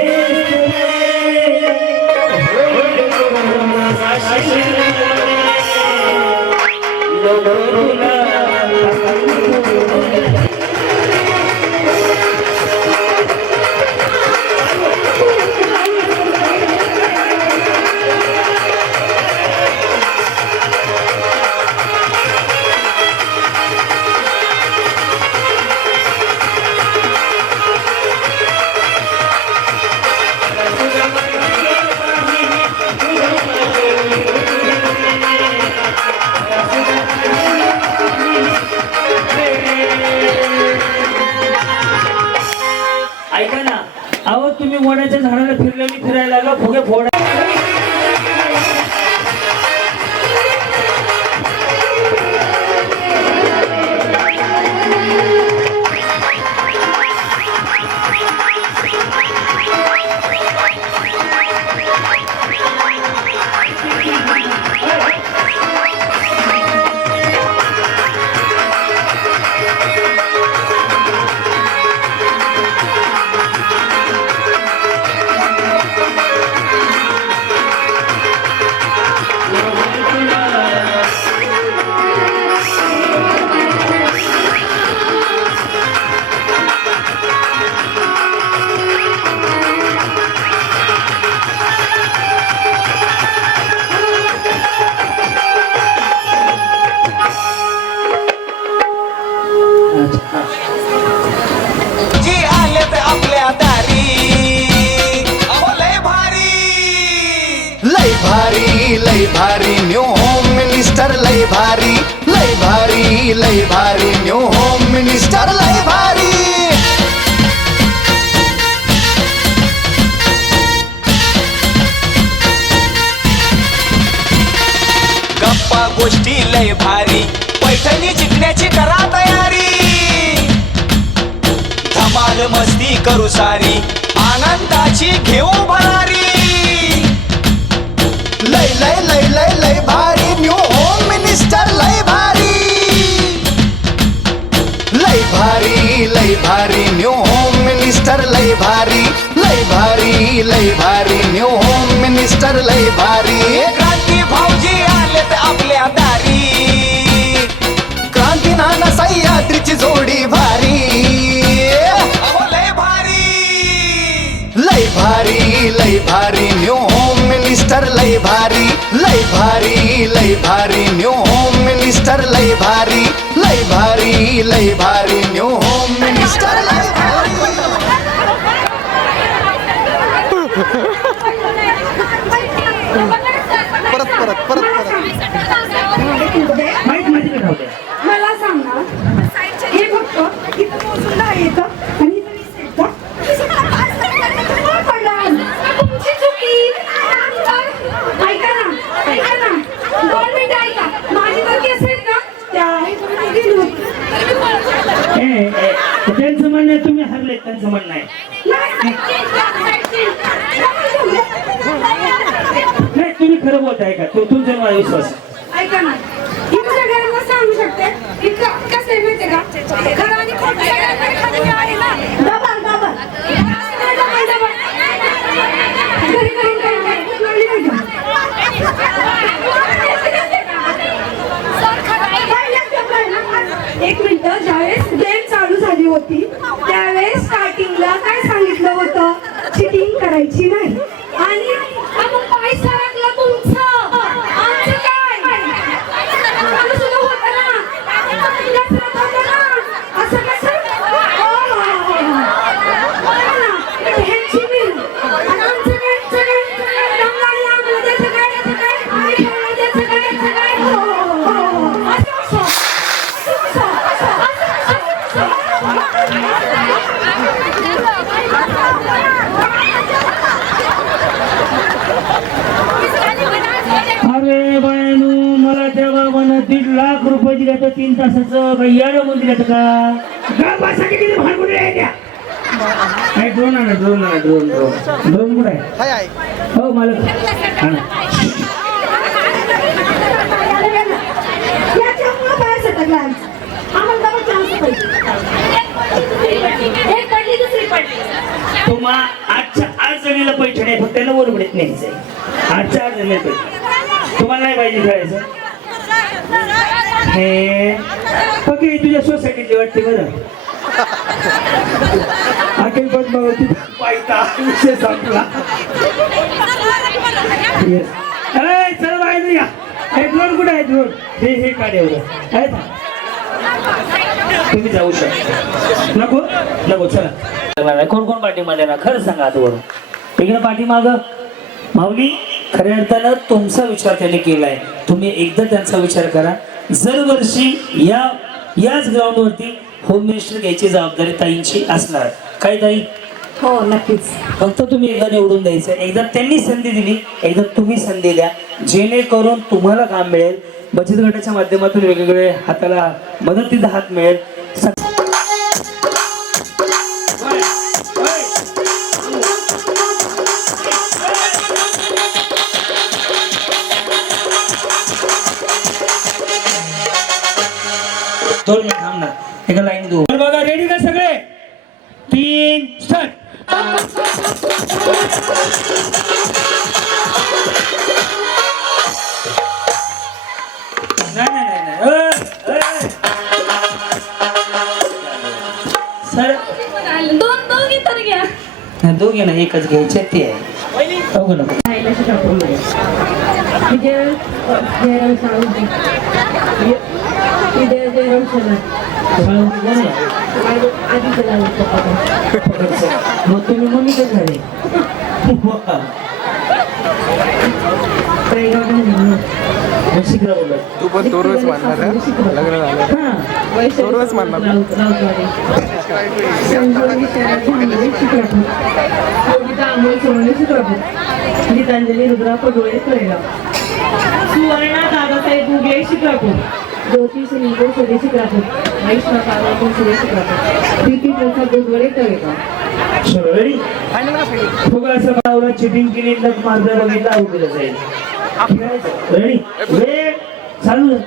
ऐका ना. अहो तुम्ही वडाच्या झाडाला फिरलेली फिरायला लागला फुगे फोडा. जी आलेत आपल्या दारी अहो लय भारी लय भारी लय भारी न्यू होम मिनिस्टर लय भारी लय भारी लय भारी न्यू होम मिनिस्टर लय भारी गप्पा गोष्टी लय भारी पैठणी जिंकण्याची करा तयारी धमाल मस्ती करू सारी आनंदाची घेऊ भरारी लय लय लय लय लय भारी न्यू होम मिनिस्टर लय भारी लय भारी लय भारी न्यू होम मिनिस्टर लय भारी लय भारी लय भारी न्यू होम मिनिस्टर लय भारी क्रांती भाऊजी आलेत आपल्या दारी क्रांती नाना सह्याद्रीची जोडी भारी अहो लय भारी लय भारी लय भारी न्यू होम मिनिस्टर लय भारी लय भारी लय भारी न्यू होम मिनिस्टर लय भारी लय भारी लय भारी न्यू होम मिनिस्टर लय भारी माहित माहिती का ठेवते. मला सांग ना हे फक्त इथं मोजून नाही येतं आणि इथं वीस येतं. तुम्हाला पडलं. तुमची चुकी. ऐका ना 2 मिनिटं ऐका. माझी तर केस आहेत ना त्या ह्याच्यामध्ये गेली होती. त्यांचं म्हणणं आहे तुम्ही हरले त्यांचं म्हणणं आहे. नाही तुम्ही खरं बोलताय का तुमचा मला विश्वास आहे. ऐका ना ही तुझ्या घराला सांगू शकते इतकं कसं आहे माहितीये का खरं आणि खोटं सगळ्यांकडे खाली आहे ना. डबल डबल डबल डबल घरी घरी काही काही कळली नाही का? एक मिनिट ज्यावेळेस गेम चालू झाली होती त्यावेळेस स्टार्टिंगला काय सांगितलं होतं चिटिंग करायची नाही आणि मग पैसा लागला तुमचं आमचं काय आम्ही सुद्धा होतं ना दसऱ्यात होतं ना असं कसं ह्यांची बिल आणि आमचं काय सगळं दमदारी आम्हाला द्यायचं काय आणि खेळायला द्यायचं काय असं अरे बायनू मला त्या बाबानं 1.5 लाख रुपये दिले तर 3 तासाचं यायला दिलं का गावासाठी किती भाग आहे त्या ड्रोन आणा ड्रोन कुठे आहे हो मालक याच्यामुळे बाहेर सटकला आम्हाला एक पडली दुसरी पडली. तुम्हा आजच्या आज जणीला पैठण आहे, फक्त त्याला बरोबरीत न्यायचंय. आजच्या आज जणीला पैठण तुम्हाला नाही पाहिजे खेळायचं हे फक्त ही तुझ्या सोसायटीची वाटते बरं. अखेर पद्मावती पायता विषय संपला. चल बाहेर या. हे ड्रोन कुठे आहे ड्रोन? हे काढेवर आहे ना. तुम्ही जाऊ शकता. नको नको चला. कोण कोण पाठीमध्ये ना खरं सांगा आता वरून इकडे पाठीमाग माऊली. खऱ्या अर्थानं तुमचा विचार त्याने केलाय. तुम्ही एकदा त्यांचा विचार करा. दरवर्षी याच ग्राउंडवरती होम मिनिस्टर घ्यायची जबाबदारी ताईंची असणार. काय ताई? हो नक्कीच. फक्त तुम्ही एकदा निवडून द्यायचं. एकदा त्यांनी संधी दिली, एकदा तुम्ही संधी द्या, जेणेकरून तुम्हाला काम मिळेल. बचत गटाच्या माध्यमातून वेगवेगळे हाताला मदतीचा हात मिळेल. दोन मिनिट थांब ना, एका लाईन देऊ. बघा रेडी का सगळे? 3 स्टार्ट. सर दोघी तर घ्या. दोघे ना एकच घ्यायचे ते आहे. बघू नको. मग तुम्ही मम्मी काय झाले? तू पण तोरच मानणार आहे? लग्न झालं तोरच मानणार. गीतांजली रुद्रा पडोळे कळेगाव. सुवर्णा दादासाहेब गुगले शिक्रापूर. ज्योती सुनील सुरे शिक्रापूर. वैष्णव काळापूर सुरे शिक्रापूर. प्रीती प्रसाद गोगवळे कळेगाव. चिटिंग केली लग मारलं बघितलं अवघड जाईल. रेडी वेळ चालू.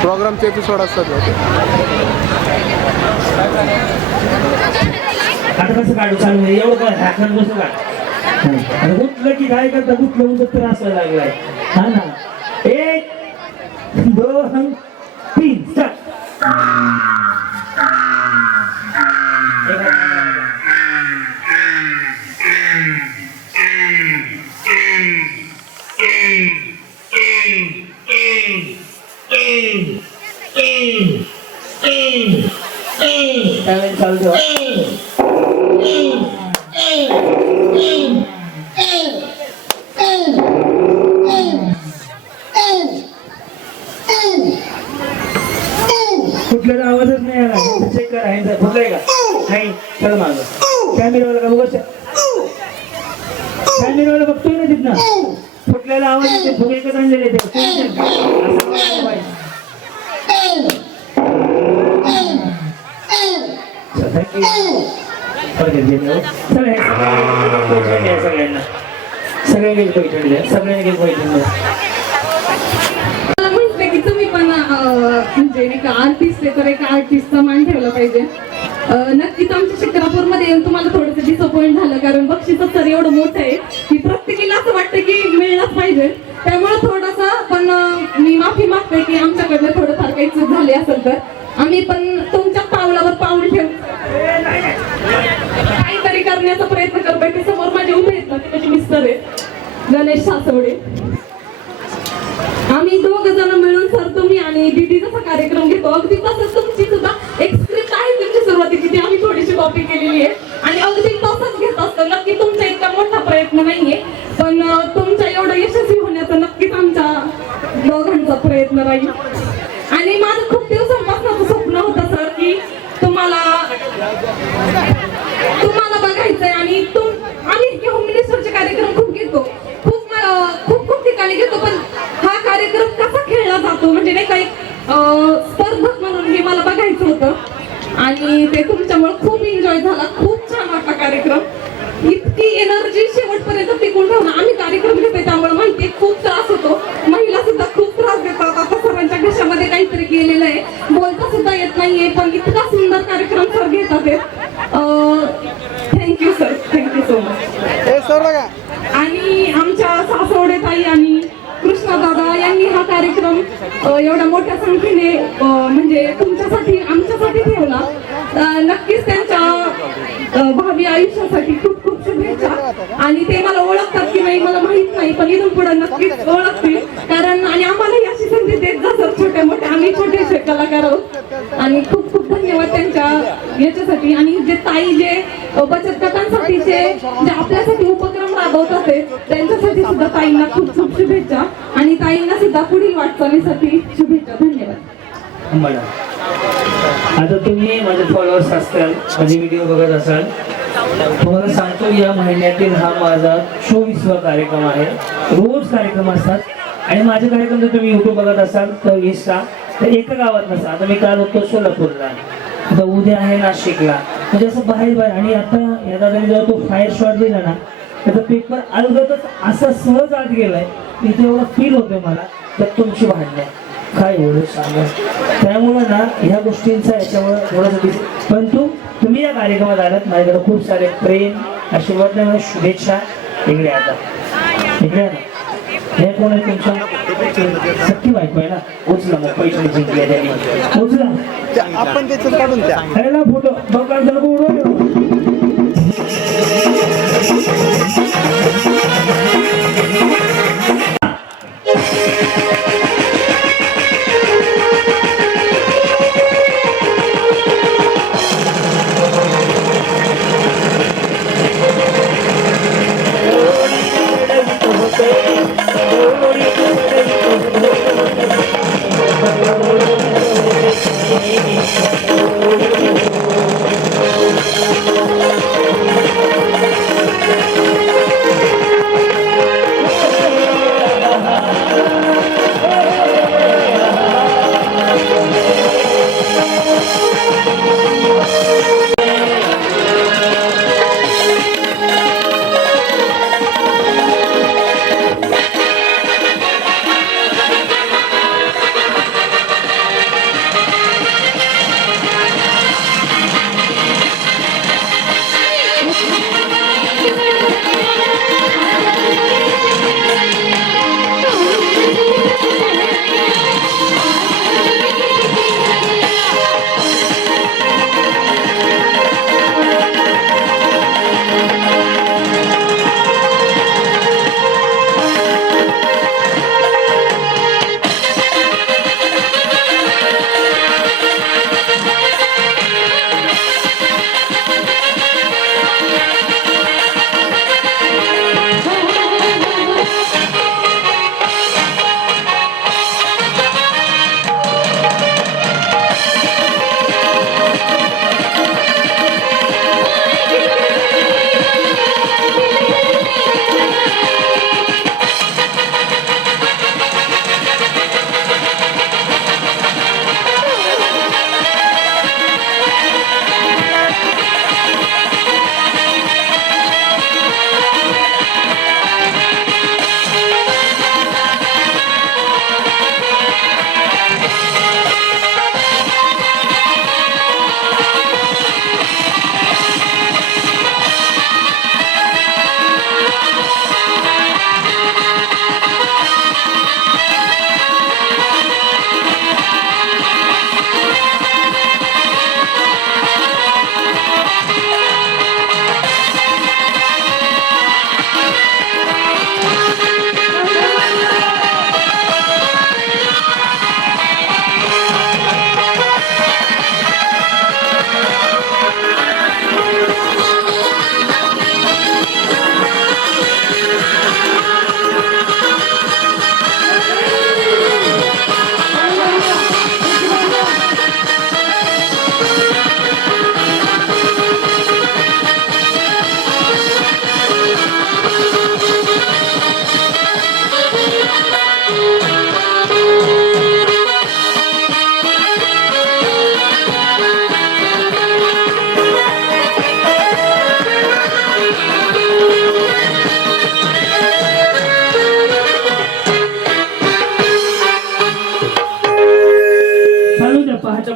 प्रोग्रामचे एपिसोड असतात. आता कसं काढू चालू आहे एवढं काय हाकण कसं काढ. गुतलं की काय करता गुतलं त्रास व्हायला लागलाय. हा ना. 1 2 3 स्टार्ट. चालू कुठल्याचा आवाजच नाही आला. चेक करा ह्यांचा फुटलाय का नाही. चला माग कॅमेरावाला का बघ. कॅमेरावाला बघतोय ना तिथनं. फुटलेला आवाज येते. फुगेकच आणलेले ते सगळ्यांना सगळ्यांनी पैठण द्या. सगळ्यांनी पैठण द्या. म्हटलं की तुम्ही पण म्हणजे एक आर्टिस्ट आहे तर एक आर्टिस्टचा मान ठेवला पाहिजे. नक्कीच आमच्या शिक्रापूरमध्ये येऊन तुम्हाला थोडंसं डिसअपॉइंट झालं कारण बक्षीस तर एवढं मोठं आहे की प्रत्येकीला असं वाटतं की मिळलंच पाहिजे. त्यामुळे थोडंसं पण मी माफी मागते की आमच्याकडनं थोडंफार काही चूक झाली असेल तर आम्ही पण तुमच्या पावलावर पाऊल ठेवू काहीतरी करण्याचा प्रयत्न करतोय. की समोर माझे उभे आहेत ना ते माझे मिस्टर आहेत गणेश सासवडे. आम्ही 2 जण मिळून सर तुम्ही आणि दीदी जसा कार्यक्रम घेतो अगदी तसंच तुमची सुद्धा एक स्क्रिप्ट आहे तुमची सुरुवातीची ती आम्ही थोडीशी कॉपी केलेली आहे आणि अगदी तसंच घेत असतो. नक्की तुमचा इतका मोठा प्रयत्न नाहीये पण तुमच्या एवढं यशस्वी होण्याचा नक्कीच आमच्या दोघांचा प्रयत्न राहील. आणि माझं खूप दिवसांपासून स्वप्न होतं सर की तुम्हाला बघायचंय आणि आम्ही होम मिनिस्टरचे कार्यक्रम खूप घेतो खूप ठिकाणी घेतो पण हा कार्यक्रम कसा खेळला जातो म्हणजे नाही काही स्पर्धक म्हणून हे मला बघायचं होतं आणि ते तुमच्यामुळे खूप एन्जॉय झाला. खूप छान वाटला कार्यक्रम. इतकी एनर्जी शेवटपर्यंत टिकून ठेवणं. आम्ही कार्यक्रम घेतोय त्यामुळे माहिती खूप त्रास होतो. महिला सुद्धा खूप त्रास देतात. आता सर्वांच्या घशामध्ये काहीतरी गेलेलं आहे. बोलता सुद्धा येत नाहीये, पण इतका सुंदर कार्यक्रम सर घेतात. Thank you sir, thank you so much. आणि आमच्या सासवडे ताई आणि कृष्णा दादा यांनी हा कार्यक्रम एवढ्या मोठ्या संख्येने म्हणजे तुमच्यासाठी आमच्यासाठी ठेवला. नक्कीच त्यांच्या भावी आयुष्यासाठी खूप खूप शुभेच्छा. आणि ते मला ओळखतात की नाही मला माहित नाही, पण इथून पुढे नक्कीच ओळखतील. कारण आणि आम्हालाही अशी संधी देत जा सर, छोटे मोठे आम्ही छोटेसे कलाकार आहोत. आणि खूप खूप धन्यवाद त्यांच्या याच्यासाठी. आणि जे ताई जे बचत गटांसाठीचे जे आपल्यासाठी उपक्रम राबवतात त्यांच्यासाठी सुद्धा ताईंना खूप खूप शुभेच्छा. आणि ताईंना सुद्धा पुढील वाटचालीसाठी शुभेच्छा. धन्यवाद. मला आता तुम्ही माझे फॉलोअर्स असताल, माझे व्हिडिओ बघत असाल, तुम्हाला सांगतो या महिन्यातील हा माझा 24वा कार्यक्रम आहे. रोज कार्यक्रम असतात आणि माझे कार्यक्रम जर तुम्ही युट्यूब बघत असाल तर इंस्टा तर एका गावात नसा. आता मी काल होतो सोलापूरला, आता उद्या आहे नाशिकला, म्हणजे असं बाहेर बाहेर. आणि आता या दादाने जेव्हा तो फायर शॉट दिला ना त्याचा पेपर अलगतच असा सहज आत गेलाय, तिथे एवढं फील होतंय मला. तर तुमची भांडणे काय एवढं सांगा. त्यामुळं ना ह्या गोष्टींचा याच्यामुळं थोडंसं परंतु तुम्ही या कार्यक्रमात आलात, माझ्याकडे खूप सारे प्रेम आशीर्वाद नाही, शुभेच्छा. इकडे आता इकडे ना हे कोण आहे तुमच्या सख्खी बायको आहे ना, उचला मग पैसे जिंकले त्यांनी, उचला आपण त्याच्यात काढून द्या. फोटो बघा उडवलं.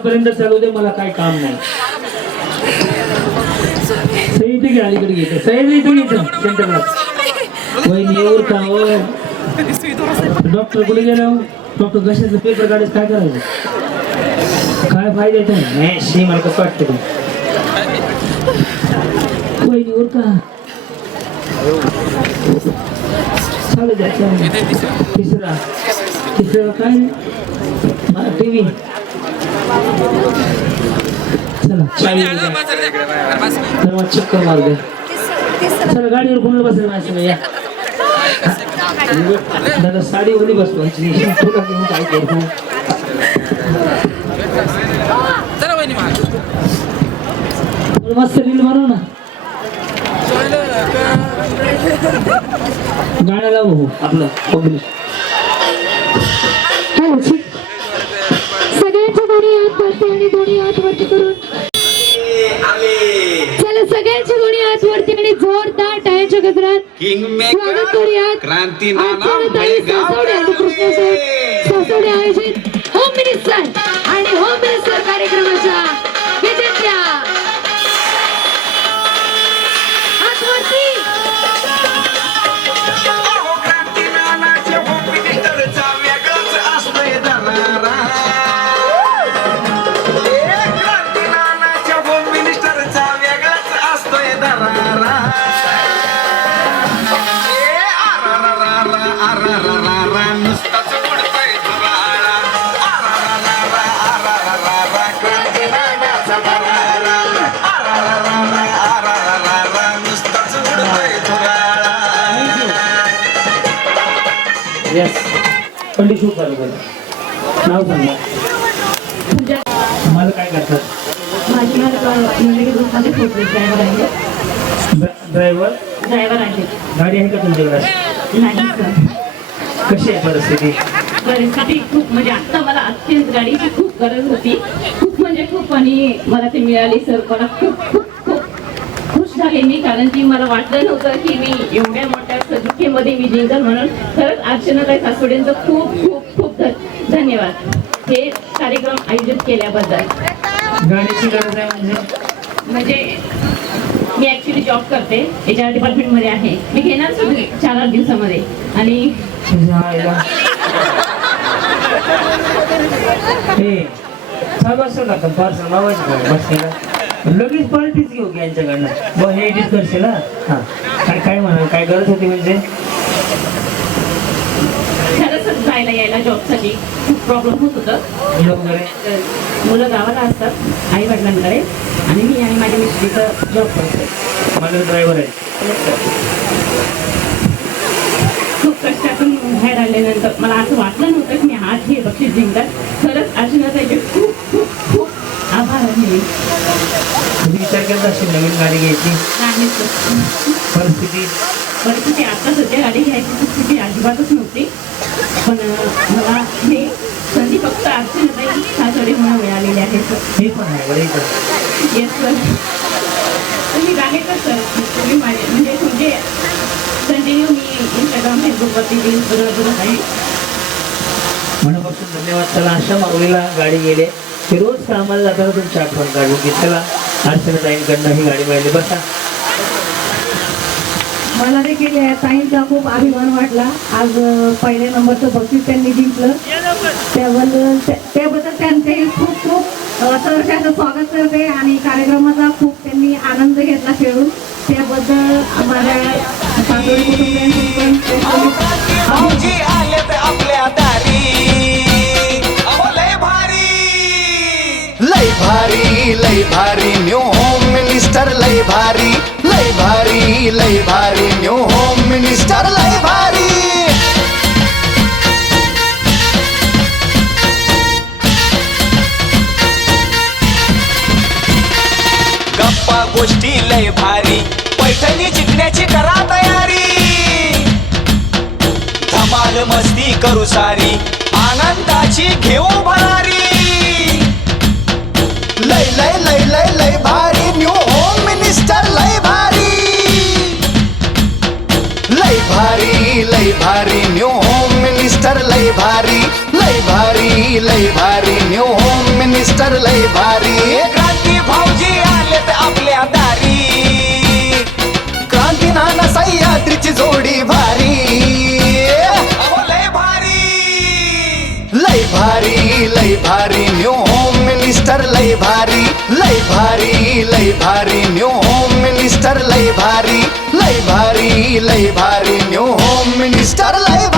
तोपर्यंत चालू दे, मला काय काम नाही. सही इथे घे, अलीकडे घेते सही इथे घ्यायचं सेंटरला. वहिनी येऊर का हो? डॉक्टर कुठे गेला? डॉक्टर कशाचं पेपर काढायचं, काय करायचं, काय फायदा नाही श्री मला कसं वाटतं ते. वहिनी येऊर का? चालू द्या तिसरा काय टीव्ही. चला चला चक्कर मार दे. चला गाडीवर कोणाला बसायला माहिती नाही. या दादा साडी वली बसवायची तुला घेऊन काय करतो. मस्त रील बनव ना, गाणं लावू आपलं पब्लिश. सगळ्यांच्या दोन्ही हात वरती आणि दोन्ही हात वरती करून चला सगळ्यांच्या दोन्ही हात वरती आणि जोरदार टाळ्यांच्या गजरात स्वागत करूयात. क्रांती ताई सासवडे आणि कृष्ण सासवडे आयोजित होम मिनिस्टर आणि होम मिनिस्टर कार्यक्रमाच्या विजेत्या. हात वरती. येस पंडित शिव बरोबर नाव सांगा. मला काय करतात? माझी म्हणजे ग्रुपमध्ये फोटो ड्रायव्हर आहे. ड्रायव्हर आहे. गाडी आहे का तुमच्याकडे? नाही सर. कशी आहे परिस्थिती? परिस्थिती खूप म्हणजे आता मला अत्यंत गाडीची खूप गरज होती, खूप म्हणजे खूप, आणि मला ते मिळाली सर. मला खूप खूप खूप खुश झाले मी, कारण की मला वाटलं नव्हतं की मी एवढ्या मोठ्या सदुकेमध्ये मी जिंकल म्हणून. खरंच अर्चनाताई सासवडेंचं खूप खूप खूप धन्यवाद हे कार्यक्रम आयोजित केल्याबद्दल. गाडीची गरज आहे म्हणजे मी ॲक्च्युली जॉब करते, HR डिपार्टमेंटमध्ये आहे. मी घेणार सुद्धा 4 दिवसामध्ये. आणि हे चालू असं का पार्सल मावायचं बसलेला लगेच पार्टीच घेऊ की यांच्याकडनं. मग हे एडिट करशील. हां काय काय म्हणा, काय गरज होती म्हणजे? खरंच जायला यायला जॉबसाठी खूप प्रॉब्लेम होत होतं. मुलं वगैरे? मुलं गावाला असतात आई वडिलांकडे, आणि मी आणि माझ्या मिस्टरीचं जॉब करते. मला ड्रायव्हर आहे. खूप कष्टातून बाहेर आल्यानंतर मला असं वाटलं नव्हतं की मी हात हे बक्षीस जिंकतात. खरंच अर्चनाताईचे खूप खूप खूप आभार आहे. तुम्ही विचार करत असेल नवीन गाडी घ्यायची? नाही परिस्थिती आता सध्या गाडी घ्यायची परिस्थिती अजिबातच नव्हती, पण मला हे संधी फक्त अर्चनाताई सासवडे म्हणून मिळालेली आहे सर. मी पण आहे बरं इथं. Yes sir. तुम्ही आहेतच सर. तुम्ही माझे म्हणजे तुमचे कंटिन्यू मी इंस्टाग्राम फेसबुकवरती रील्स बघत आहे. मनापासून धन्यवाद. त्याला अशा माऊलीला गाडी गेले की रोज कामाला जाताना तुमची आठवण काढून की त्याला अर्चनाताईंकडनं ही गाडी मिळाली. बसा. मला देखील ताईंचा खूप अभिमान वाटला. आज पहिल्या नंबरचं बक्षीस त्यांनी जिंकलं, त्याबद्दल त्यांचेही खूप खूप सहर्षाचं स्वागत करते. आणि कार्यक्रमाचा खूप त्यांनी आनंद घेतला खेळून, त्याबद्दल माझ्या सासवडी कुटुंबियांची पण आपल्या दारी लय भारी लय भारी न्यू होम मिनिस्टर लय भारी लय भारी लय भारी न्यू होम मिनिस्टर लय भारी. गप्पा गोष्टी लय भारी, पैठणी जिंकण्याची करा तयारी. धमाल मस्ती करू सारी, आनंदाची घेऊ भरारी. लय लय लय लय लय भारी न्यू होम मिनिस्टर लय भारी लय भारी न्यू होम मिनिस्टर लय भारी लय भारी लय भारी न्यू होम मिनिस्टर लय भारी क्रांती भाऊजी आलेत आपल्या दारी क्रांती नाना सह्याद्रीची जोडी भारी अहो लय भारी लय भारी लय भारी न्यू होम मिनिस्टर लय भारी लय भारी लय भारी न्यू होम मिनिस्टर लय भारी लय भारी लय भारी न्यू होम मिनिस्टर लय